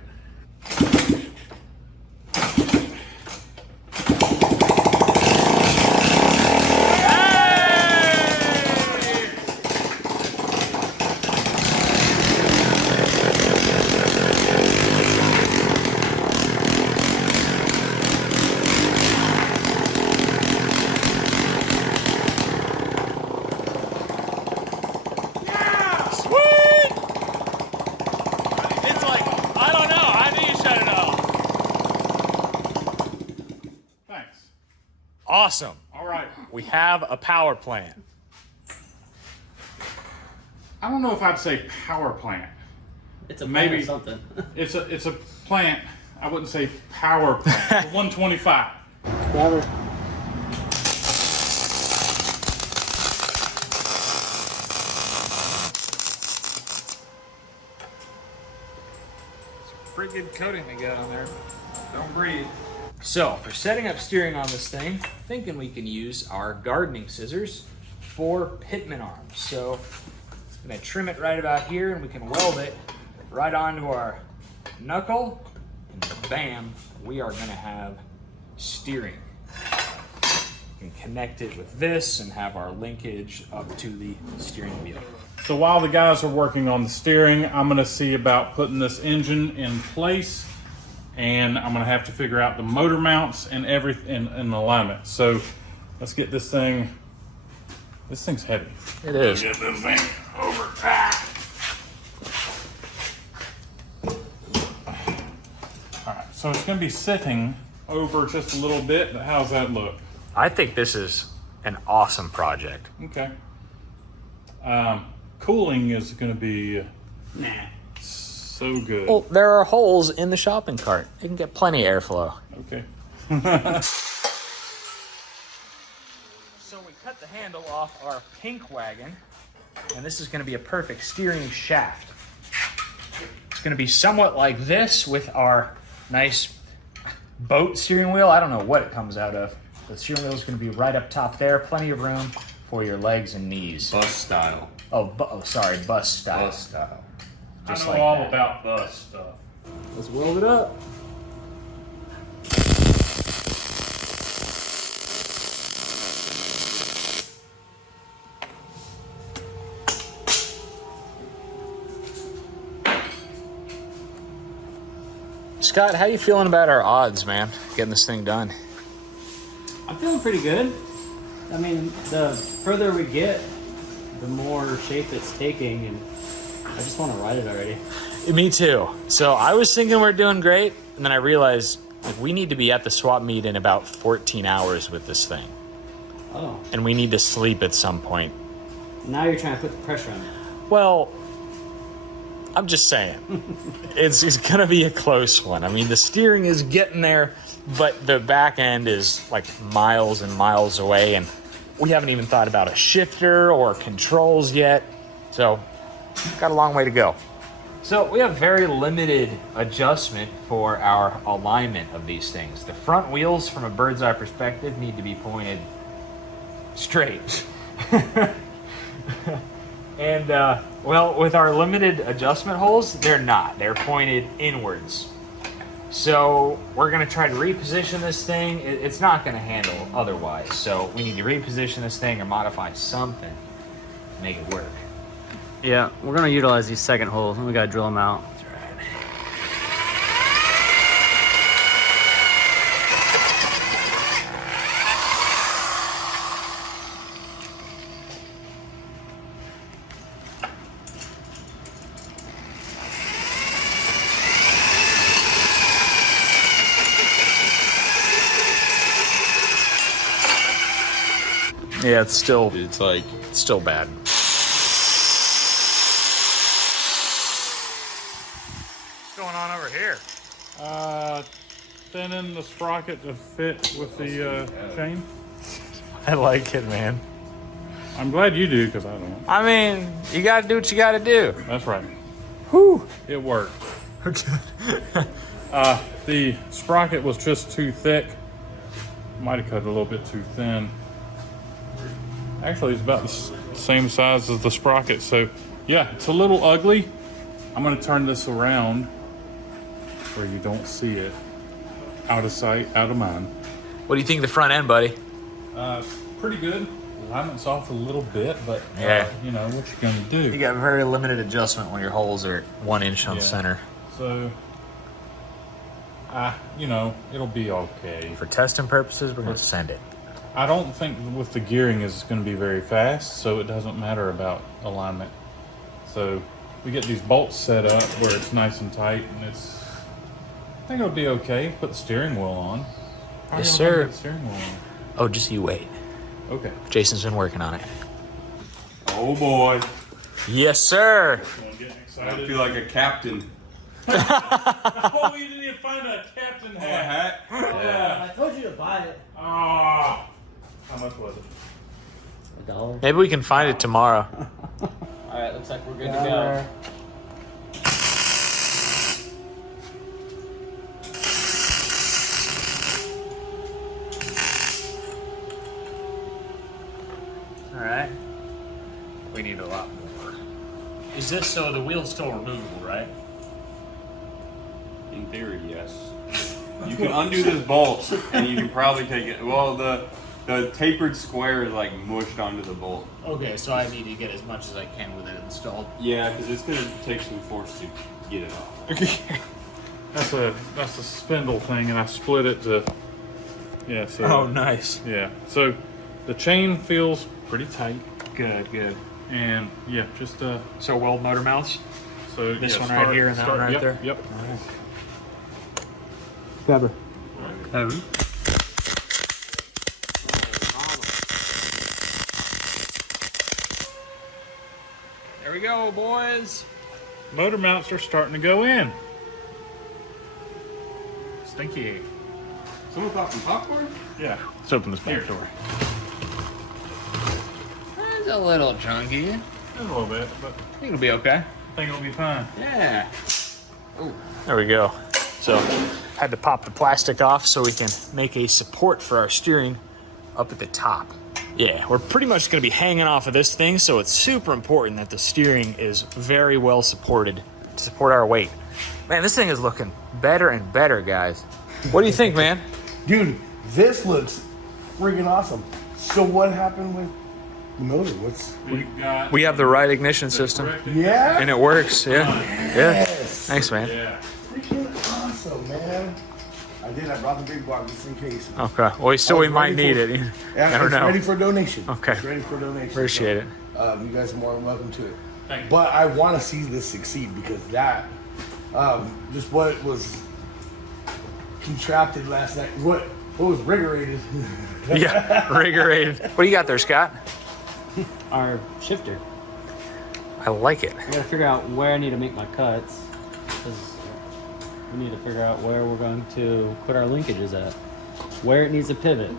Awesome. All right. We have a power plant. I don't know if I'd say power plant. It's a Maybe maybe something. It's a plant. I wouldn't say power plant. 125. Whatever. Pretty good coating they got on there. Don't breathe. So, for setting up steering on this thing, thinking we can use our gardening scissors for pitman arms. So, I'm gonna trim it right about here and we can weld it right onto our knuckle, and bam, we are gonna have steering. We can connect it with this and have our linkage up to the steering wheel. So while the guys are working on the steering, I'm gonna see about putting this engine in place, and I'm gonna have to figure out the motor mounts and everything and alignment. So let's get this thing. This thing's heavy. It is. Get this thing over. All right, so it's gonna be sitting over just a little bit, but how's that look? I think this is an awesome project. Okay. Cooling is gonna be so good. Well, there are holes in the shopping cart. You can get plenty of airflow. Okay. So we cut the handle off our pink wagon, and this is going to be a perfect steering shaft. gonna be somewhat like this with our nice boat steering wheel. I don't know what it comes out of. The steering wheel is gonna be right up top there. Plenty of room for your legs and knees. Bus style. Sorry, bus style. Bus style. Just I know like all that. about bus stuff. Let's weld it up. Scott, how you feeling about our odds, man? Getting this thing done. I'm feeling pretty good. I mean, the further we get, the more shape it's taking, and I just want to ride it already. Me too. So I was thinking we're doing great, and then I realized like, we need to be at the swap meet in about 14 hours with this thing. Oh. And we need to sleep at some point. Now you're trying to put the pressure on it. Well, I'm just saying. it's gonna be a close one. I mean, the steering is getting there, but the back end is like miles and miles away, and we haven't even thought about a shifter or controls yet. So, got a long way to go. So we have very limited adjustment for our alignment of these things. The front wheels, from a bird's eye perspective, need to be pointed straight. And, well, with our limited adjustment holes, they're not. They're pointed inwards. So we're going to try to reposition this thing. It's not going to handle otherwise. So we need to reposition this thing or modify something to make it work. Yeah, we're gonna utilize these second holes, and we gotta drill them out. That's right. Yeah, it's still bad. What's going on over here? Thinning the sprocket to fit with the chain. I like it, man. I'm glad you do, because I don't. I mean, you gotta do what you gotta do. That's right. Whew. It worked. Okay. The sprocket was just too thick. Might have cut it a little bit too thin. Actually, it's about the same size as the sprocket. So, yeah, it's a little ugly. I'm going to turn this around where you don't see it. Out of sight, out of mind. What do you think of the front end, buddy? Pretty good. Alignment's off a little bit, but Yeah. you know, what you going to do? You got very limited adjustment when your holes are 1 inch on center. So, you know, it'll be okay. For testing purposes, we're gonna send it. I don't think with the gearing is going to be very fast, so it doesn't matter about alignment. So we get these bolts set up where it's nice and tight, and I think it'll be okay. Put the steering wheel on. Yes, sir. Put the steering wheel on. Oh, just you wait. Okay. Jason's been working on it. Oh boy. Yes, sir. I feel like a captain. Oh, you didn't even find a captain hat. Yeah. I told you to buy it. Oh. How much was it? $1. Maybe we can find it tomorrow. Alright, looks like we're good to go. Alright. We need a lot more. Is this so the wheel's still removable, right? In theory, yes. You can undo this bolt, and you can probably take it. Well, the tapered square is like mushed onto the bolt. Okay, so I need to get as much as I can with it installed. Yeah, because it's gonna take some force to get it off. That's a spindle thing, and I split it to. Yeah. So. Oh, nice. Yeah. So the chain feels pretty tight. Good, good. And yeah, just So weld motor mounts? So This yeah, one right here and that one right yep, there? Yep. Cover. There we go, boys. Motor mounts are starting to go in. Stinky. Someone bought some popcorn? Yeah. Let's open this back door. It's a little chunky. A little bit, but It'll be okay. I think it'll be fine. Yeah. There we go. So had to pop the plastic off so we can make a support for our steering up at the top. Yeah, we're pretty much gonna be hanging off of this thing, so it's super important that the steering is very well supported to support our weight. Man, this thing is looking better and better, guys. What do you think, man? Dude, this looks freaking awesome. So what happened with the motor? We have the right ignition system. Yeah? And it works, yeah. Yes. Yeah. Thanks, man. Yeah. Freaking awesome, man. I brought the big box just in case. Okay. Well, we might need it. You never It's know. ready for donation. Okay. It's ready for donation. Appreciate it. You guys are more than welcome to it. Thank you. But I want to see this succeed because that, just what was contracted last night, what was rigorated. Yeah, rigorated. What do you got there, Scott? Our shifter. I like it. I gotta figure out where I need to make my cuts. 'Cause we need to figure out where we're going to put our linkages at. Where it needs to pivot.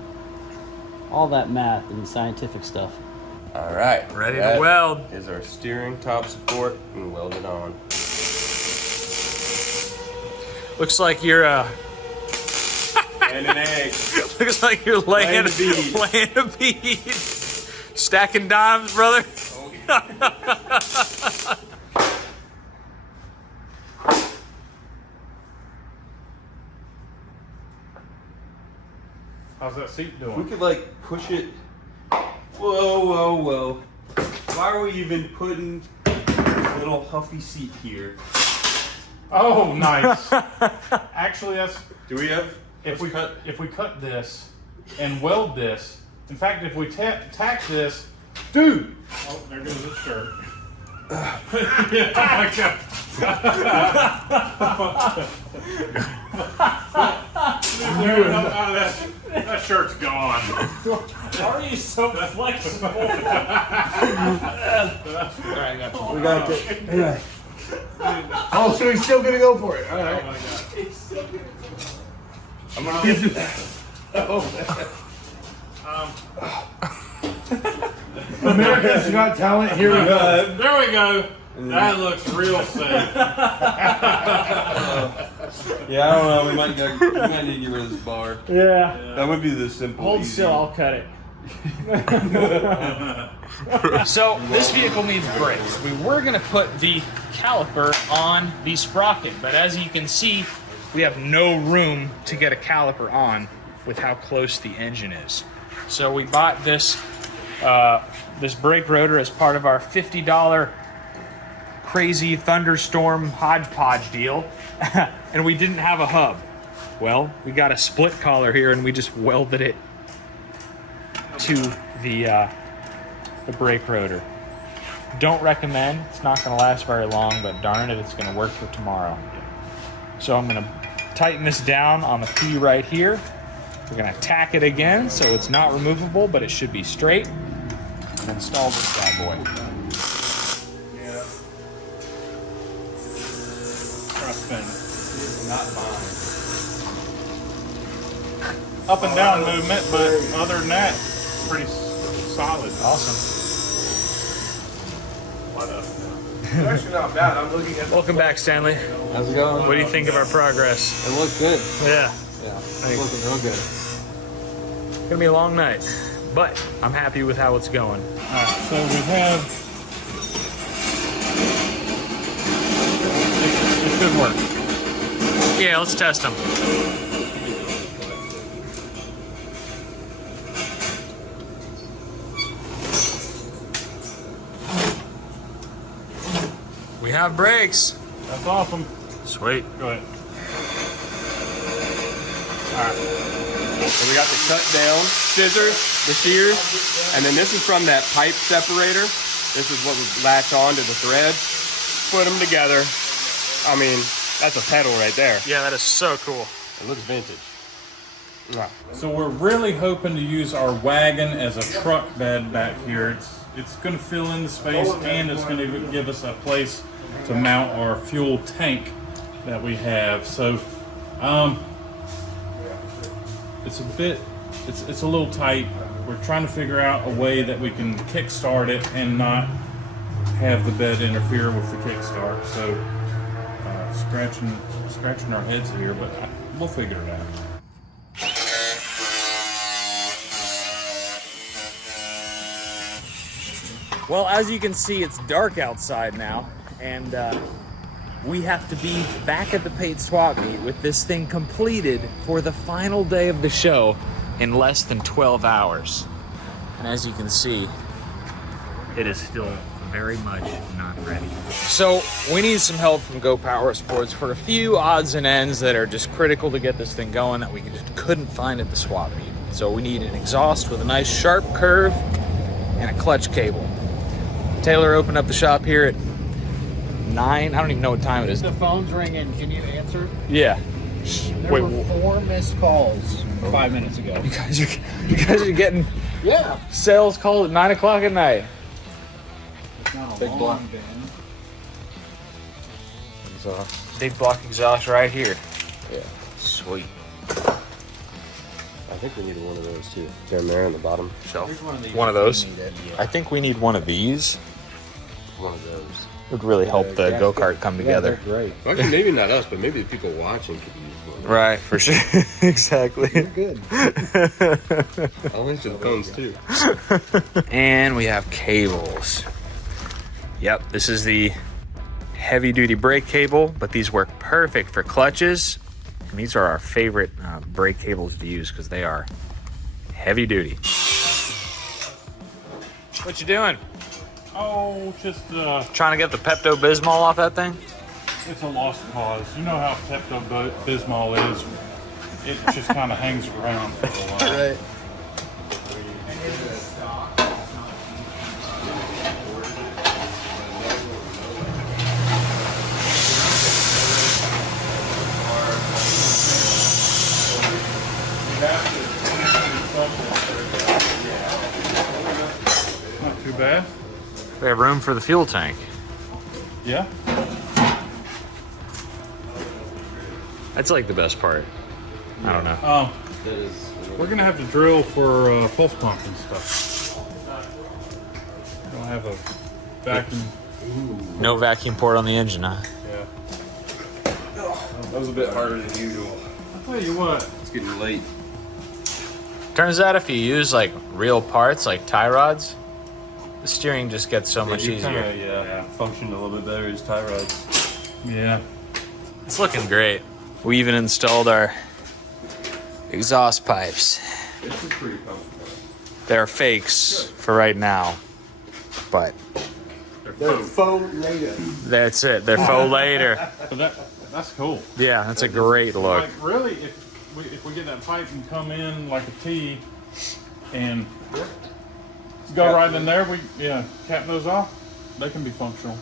All that math and scientific stuff. All right. Ready to weld. Is our steering top support and weld it on. Looks like you're And an egg. looks like you're laying Laying a bead. laying a bead. Stacking dimes, brother. How's that seat We doing? could like push it. Whoa. Why are we even putting this little huffy seat here? Oh, nice. Actually, that's Do we have? if we cut this and weld this. In fact, if we tack this, dude. Oh, there goes his shirt. Yeah, oh my God. That shirt's gone. Why are you so flexible? We got it. Oh, so he's still gonna go for it. All right. Oh my God. America's Got Talent. Here we go. There we go. That looks real safe. Yeah, I don't know. We might need to get rid of this bar. Yeah. That would be the simple. Hold easy. still, I'll cut it. So this vehicle needs brakes. We were gonna put the caliper on the sprocket, but as you can see, we have no room to get a caliper on with how close the engine is. So we bought this this brake rotor as part of our $50 crazy thunderstorm hodgepodge deal, and we didn't have a hub. Well, we got a split collar here, and we just welded it to the brake rotor. Don't recommend. It's not going to last very long, but darn it, it's going to work for tomorrow. So I'm going to tighten this down on the P right here. We're going to tack it again so it's not removable, but it should be straight. And install this bad boy. Not mine. Up and down movement, but other than that, pretty solid. Awesome. It's actually not bad. I'm looking at. Welcome back, Stanley. How's it going? What do you think of our progress? It looked good. Yeah. Yeah, Thanks. it's looking real good. It's gonna be a long night, but I'm happy with how it's going. Alright, so we have. It should work. Yeah, let's test them. We have brakes. That's awesome. Sweet. Go ahead. Alright. So we got the cut down scissors, the shears, and then this is from that pipe separator. This is what would latch on to the thread. Put them together. I mean, that's a pedal right there. Yeah, that is so cool. It looks vintage. So we're really hoping to use our wagon as a truck bed back here. It's going to fill in the space, and it's going to give us a place to mount our fuel tank that we have. So it's a little tight. We're trying to figure out a way that we can kickstart it and not have the bed interfere with the kickstart. So scratching our heads here, but we'll figure it out. Well, as you can see, it's dark outside now, and we have to be back at the paid swap meet with this thing completed for the final day of the show in less than 12 hours. And as you can see, it is still very much not ready. So we need some help from Go Power Sports for a few odds and ends that are just critical to get this thing going that we just couldn't find at the swap meet. So we need an exhaust with a nice sharp curve and a clutch cable. Taylor opened up the shop here at 9. I don't even know what time it is. The phone's ringing. Can you answer? Yeah. There were 4 missed calls 5 minutes ago. You guys are getting sales called at 9 o'clock at night. Big block. Big block exhaust right here. Yeah. Sweet. I think we need one of those too. Down there on the bottom shelf. One of those? I think we need one of these. One of those. It would really help the go-kart come together. Great. Actually, maybe not us, but maybe the people watching could use one. Right, for sure. Exactly. You're good. I'll answer the phones too. And we have cables. Yep, this is the heavy-duty brake cable, but these work perfect for clutches. And these are our favorite brake cables to use because they are heavy-duty. What you doing? Oh, just Trying to get the Pepto-Bismol off that thing? it's a lost cause. You know how Pepto-Bismol is. It just kind of hangs around for a while. Right. Not too bad. We have room for the fuel tank. Yeah. That's like the best part. I don't know. We're gonna have to drill for pulse pump and stuff. Don't have a vacuum. No vacuum port on the engine, huh? Yeah. That was a bit harder than usual. I'll tell you what. It's getting late. Turns out if you use like real parts, like tie rods, the steering just gets so much easier. Functioned a little bit better as tie rods. Yeah. It's looking great. We even installed our exhaust pipes. This is pretty comfortable. They're fakes for right now, but They're faux later. that's it. They're faux later. But that's cool. Yeah, that's a great look. Like really, if we get that pipe and come in like a T and go right in there, cap those off. They can be functional.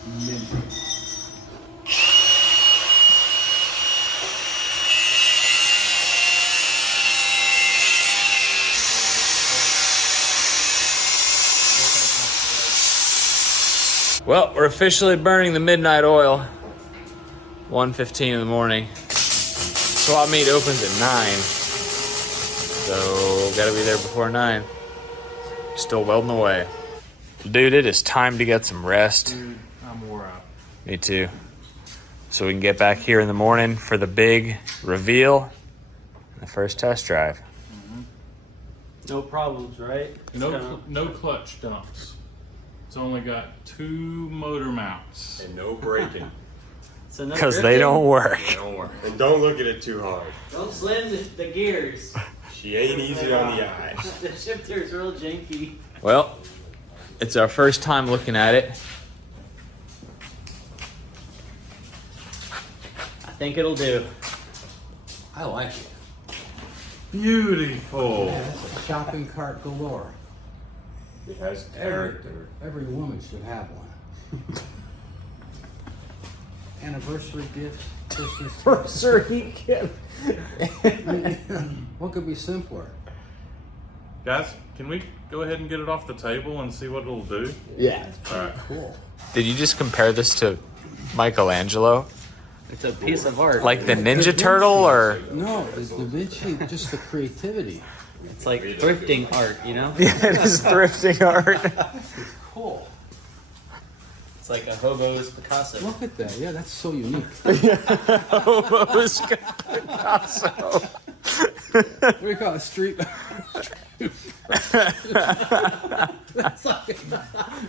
Well, we're officially burning the midnight oil. 1:15 in the morning. Swap meet opens at 9. So, gotta be there before 9. Still welding away. Dude, it is time to get some rest. Dude, I'm wore out. Me too. So we can get back here in the morning for the big reveal and the first test drive. No problems, right? No clutch dumps. It's only got 2 motor mounts. And no braking. So no Because they drifting? don't work. They don't work. And don't look at it too hard. Don't slam the gears. She ain't easy on the eye. The shifter's real janky. Well, it's our first time looking at it. I think it'll do. I like it. Beautiful. Yeah, that's a shopping cart galore. It has character. Every woman should have one. Anniversary gift, Christmas gift. What could be simpler? Guys, can we go ahead and get it off the table and see what it'll do? Yeah. All right. Cool. Did you just compare this to Michelangelo? It's a piece of art. Like the Ninja Turtle or? No, the Da Vinci, just the creativity. It's like thrifting art, you know? Yeah, it is thrifting art. Cool. It's like a hobo's Picasso. Look at that. Yeah, that's so unique. Hobo's Picasso. What do you call it? Street. That's like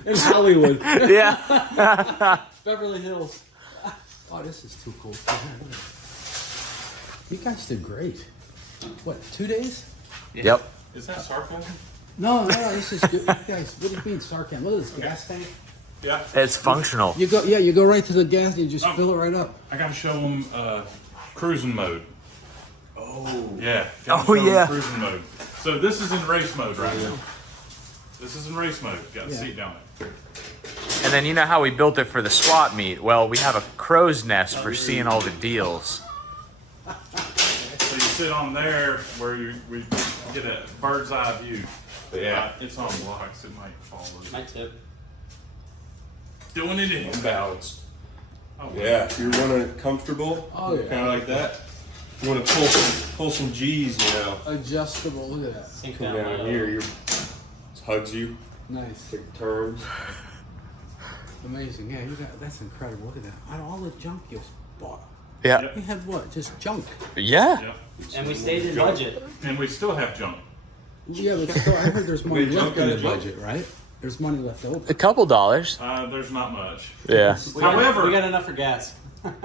in Hollywood. Yeah. Beverly Hills. Oh, this is too cool. You guys did great. What, 2 days? Yep. Is that sarcasm? No, this is good. You guys, what do you mean sarcasm? What is this, gas tank? Yeah. It's functional. You go right to the gas and you just fill it right up. I gotta show them cruising mode. Oh. Yeah. Oh, show 'em yeah. Cruising mode. So this is in race mode right now. This is in race mode. Got the Yeah. seat down there. And then you know how we built it for the swap meet? Well, we have a crow's nest for seeing all the deals. So you sit on there where we get a bird's eye view. But yeah, it's on blocks. It might fall over. My tip. Doing it inbounds. Oh, Yeah, if you want it comfortable, Oh, yeah. kind of like that. You want to pull some G's, you know. Adjustable, look at that. Sink Come down down low. here, it hugs you, Nice. take turns. Amazing. Yeah, that's incredible. Look at that. Out of all the junk you bought, Yeah. you had what? Just junk. Yeah. Yep. And we stayed in budget. And we still have junk. Yeah, but still, I heard there's money Wait, left junk in the got a junk? budget, right? There's money left over. A couple dollars. There's not much. Yeah. However, we got enough for gas.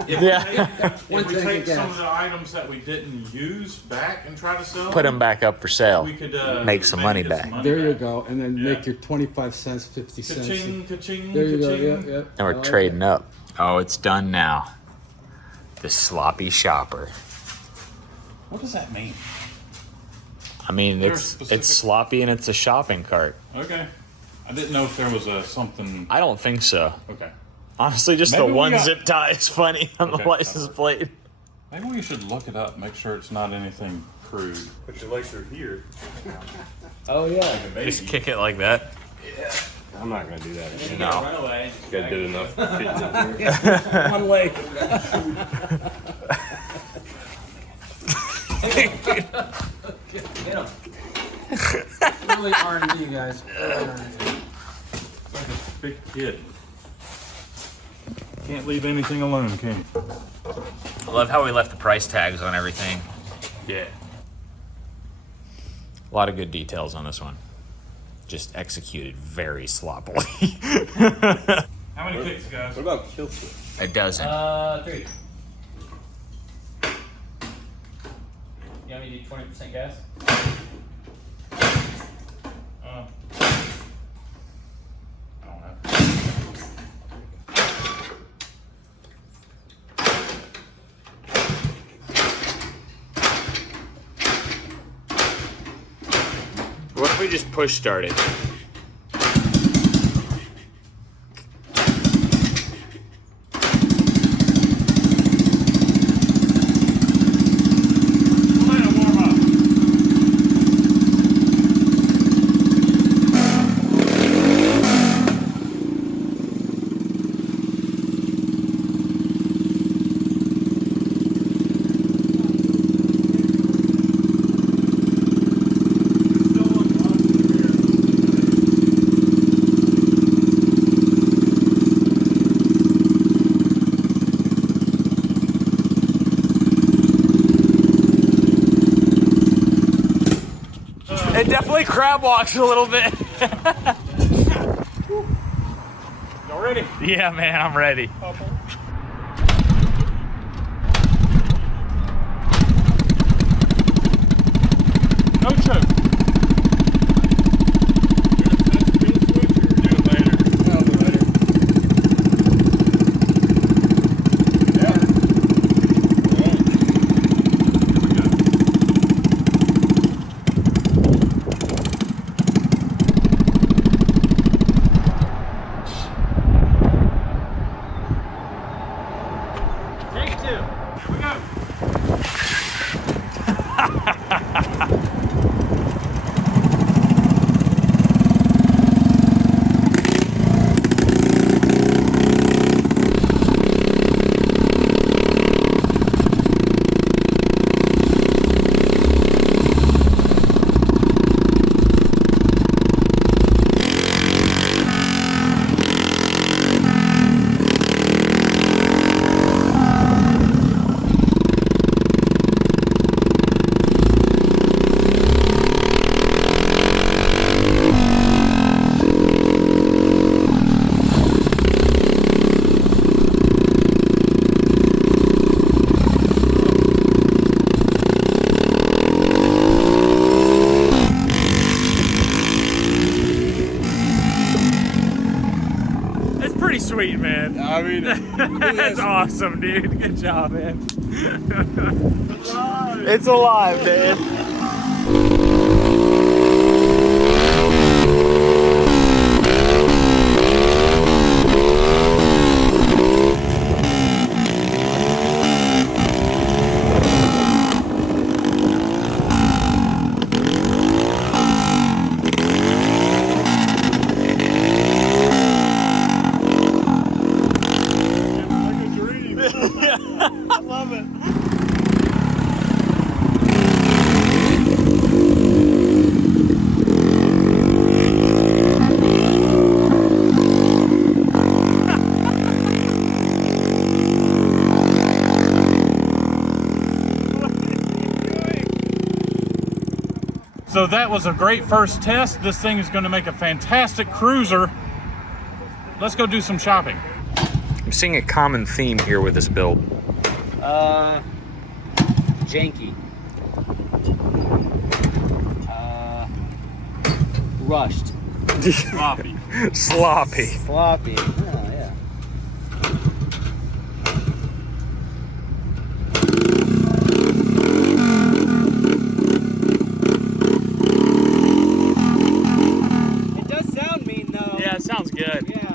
if Yeah. we One take, tank of gas. some of the items that we didn't use back and try to sell, Put them back up for sale. we could Make some maybe money get back. some money There you back. go, and then Yeah. make your 25 cents, 50 cents. Ka-ching, ka-ching, There you go. ka-ching. Yeah, yeah. And we're I like trading that. up. Oh, it's done now. The sloppy shopper. What does that mean? I mean, There are it's specific- sloppy and it's a shopping cart. Okay. I didn't know if there was something. I don't think so. Okay. Honestly, just Maybe the we one got- zip tie is funny on Okay. the license plate. Maybe we should look it up, make sure it's not anything crude. But your legs are here. Oh yeah. Just kick it like that. I'm not gonna do that again. No. Run away. You gotta do enough fitting in here. One leg. Get him. Really R&D, guys. Really R&D. It's like a big kid. Can't leave anything alone, can you? I love how we left the price tags on everything. Yeah. A lot of good details on this one. Just executed very sloppily. How many kicks, guys? What about kill switch? A dozen. 3. You want me to do 20% gas? I don't know. What if we just push start it? Let it warm up. It definitely crab walks a little bit. Y'all ready? Yeah, man, I'm ready. No choke. Do it later. I'll do it later. Take 2. Here we go. sweet, man. I mean, that's awesome, dude. Good job, man. It's alive, man. I love it. So that was a great first test. This thing is going to make a fantastic cruiser. Let's go do some shopping. I'm seeing a common theme here with this build. Janky. Rushed. Sloppy. Sloppy. Sloppy. Oh, yeah. It does sound mean, though. Yeah, it sounds good. Yeah.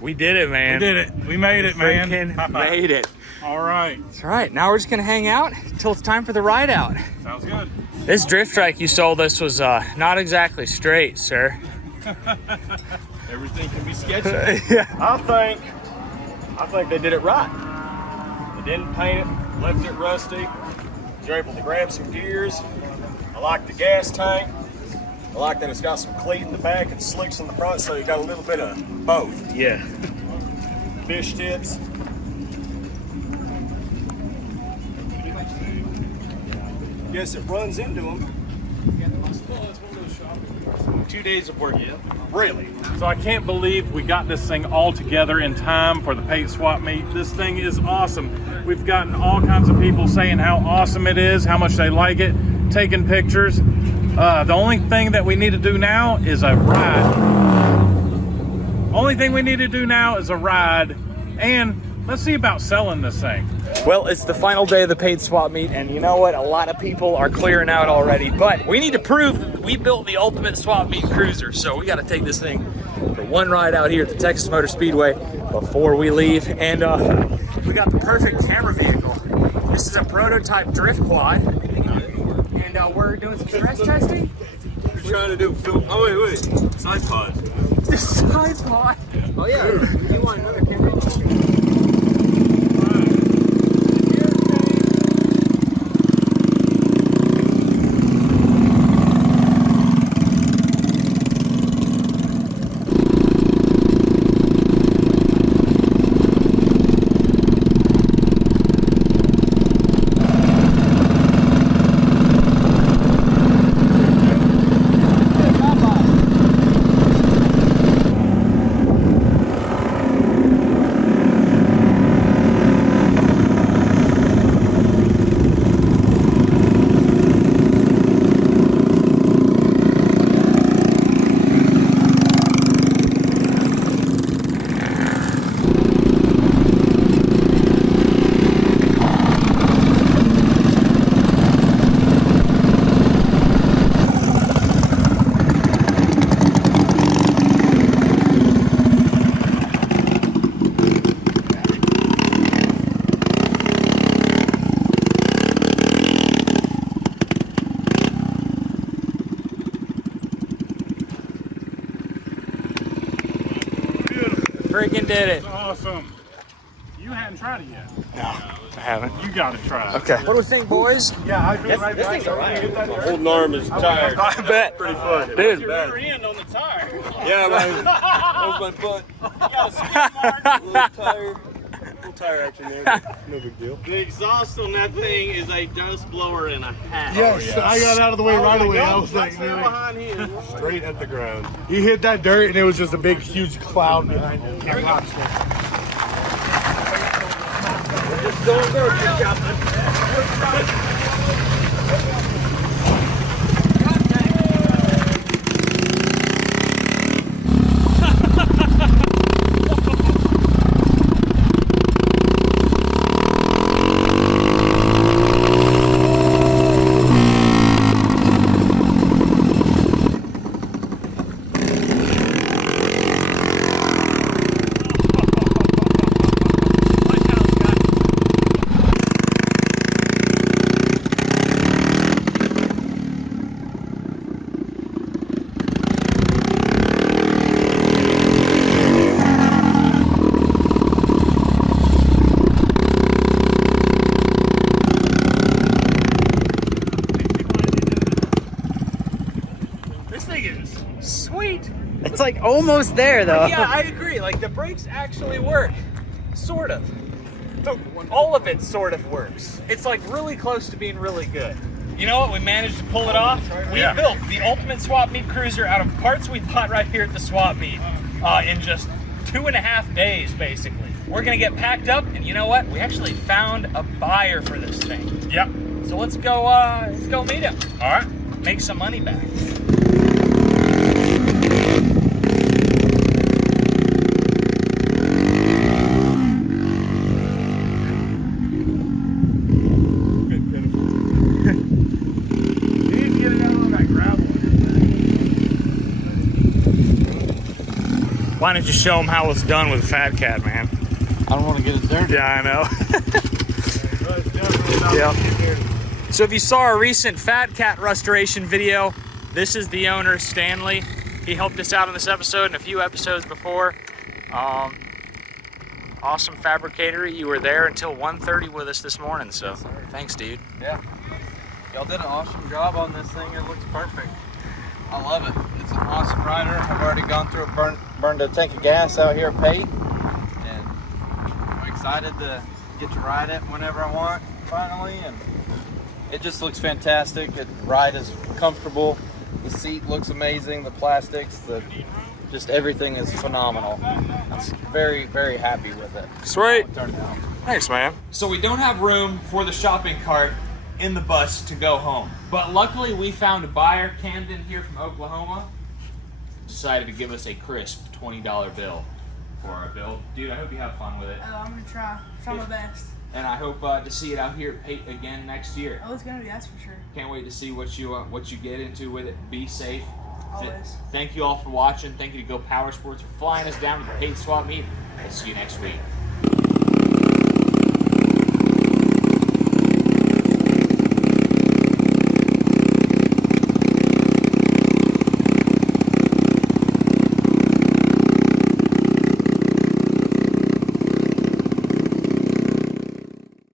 We did it, man. We did it. We made it, man. Freaking made it. All right. That's right. Now we're just gonna hang out until it's time for the ride out. Sounds good. This drift track you sold us was not exactly straight, sir. Everything can be sketchy. Yeah. I think they did it right. They didn't paint it, left it rusty. You're able to grab some gears. I like the gas tank. I like that it's got some cleat in the back and slicks in the front, so you got a little bit of both. Yeah. Fish tips. Guess it runs into them. 2 days of work. Yeah. Really? So I can't believe we got this thing all together in time for the paint swap meet. This thing is awesome. We've gotten all kinds of people saying how awesome it is, how much they like it, taking pictures. The only thing that we need to do now is a ride. Only thing we need to do now is a ride, and let's see about selling this thing. Well, it's the final day of the paint swap meet, and you know what? A lot of people are clearing out already, but we need to prove that we built the ultimate swap meet cruiser, so we got to take this thing for one ride out here at the Texas Motor Speedway before we leave. And we got the perfect camera vehicle. This is a prototype drift quad, and we're doing some stress testing. We're trying to do film. Oh, wait. Side pod. The side pod. Oh, yeah. You want another camera? Friggin' did it. Awesome. You hadn't tried it yet. No, I haven't. You gotta try it. Okay. What do we think, boys? Yeah, I feel This thing's alright. Holding arm is tired. I bet. Pretty fun. Dude. Rear end on the tire. Yeah, that was my butt. You got a skid mark. Little tire action there. No big deal. The exhaust on that thing is a dust blower and a hat. Yes, I got out of the way right away. I was like, Stand behind him. Straight at the ground. he hit that dirt and it was just a big, huge cloud behind him. Here we go. This thing is sweet. It's like almost there though. Yeah, I agree. Like the brakes actually work. Sort of. All of it sort of works. It's like really close to being really good. You know what? We managed to pull it off. We built the ultimate swap meet cruiser out of parts we bought right here at the swap meet in just 2.5 days, basically. We're gonna get packed up, and you know what? We actually found a buyer for this thing. Yep. So let's go meet him. All right. Make some money back. Why don't you show them how it's done with Fat Cat, man? I don't want to get it dirty. Yeah, I know. Yep. So if you saw our recent Fat Cat restoration video, this is the owner, Stanley. He helped us out in this episode and a few episodes before. Awesome fabricator. You were there until 1:30 with us this morning, so thanks, dude. Yeah. Y'all did an awesome job on this thing. It looks perfect. I love it. It's an awesome rider. I've already gone through it, burned a tank of gas out here at Pate, and I'm excited to get to ride it whenever I want, finally, and it just looks fantastic. The ride is comfortable. The seat looks amazing. The plastics, just everything is phenomenal. I'm very, very happy with it. Sweet. It turned out. Thanks, man. So we don't have room for the shopping cart in the bus to go home. But luckily we found a buyer, Camden here from Oklahoma, decided to give us a crisp $20 bill for our build. Dude, I hope you have fun with it. Oh, I'm gonna try my best. And I hope to see it out here at Pate again next year. Oh, it's gonna be, that's for sure. Can't wait to see what you get into with it. Be safe. Always. Thank you all for watching. Thank you to Go Power Sports for flying us down to the Pate Swap Meet. I'll see you next week.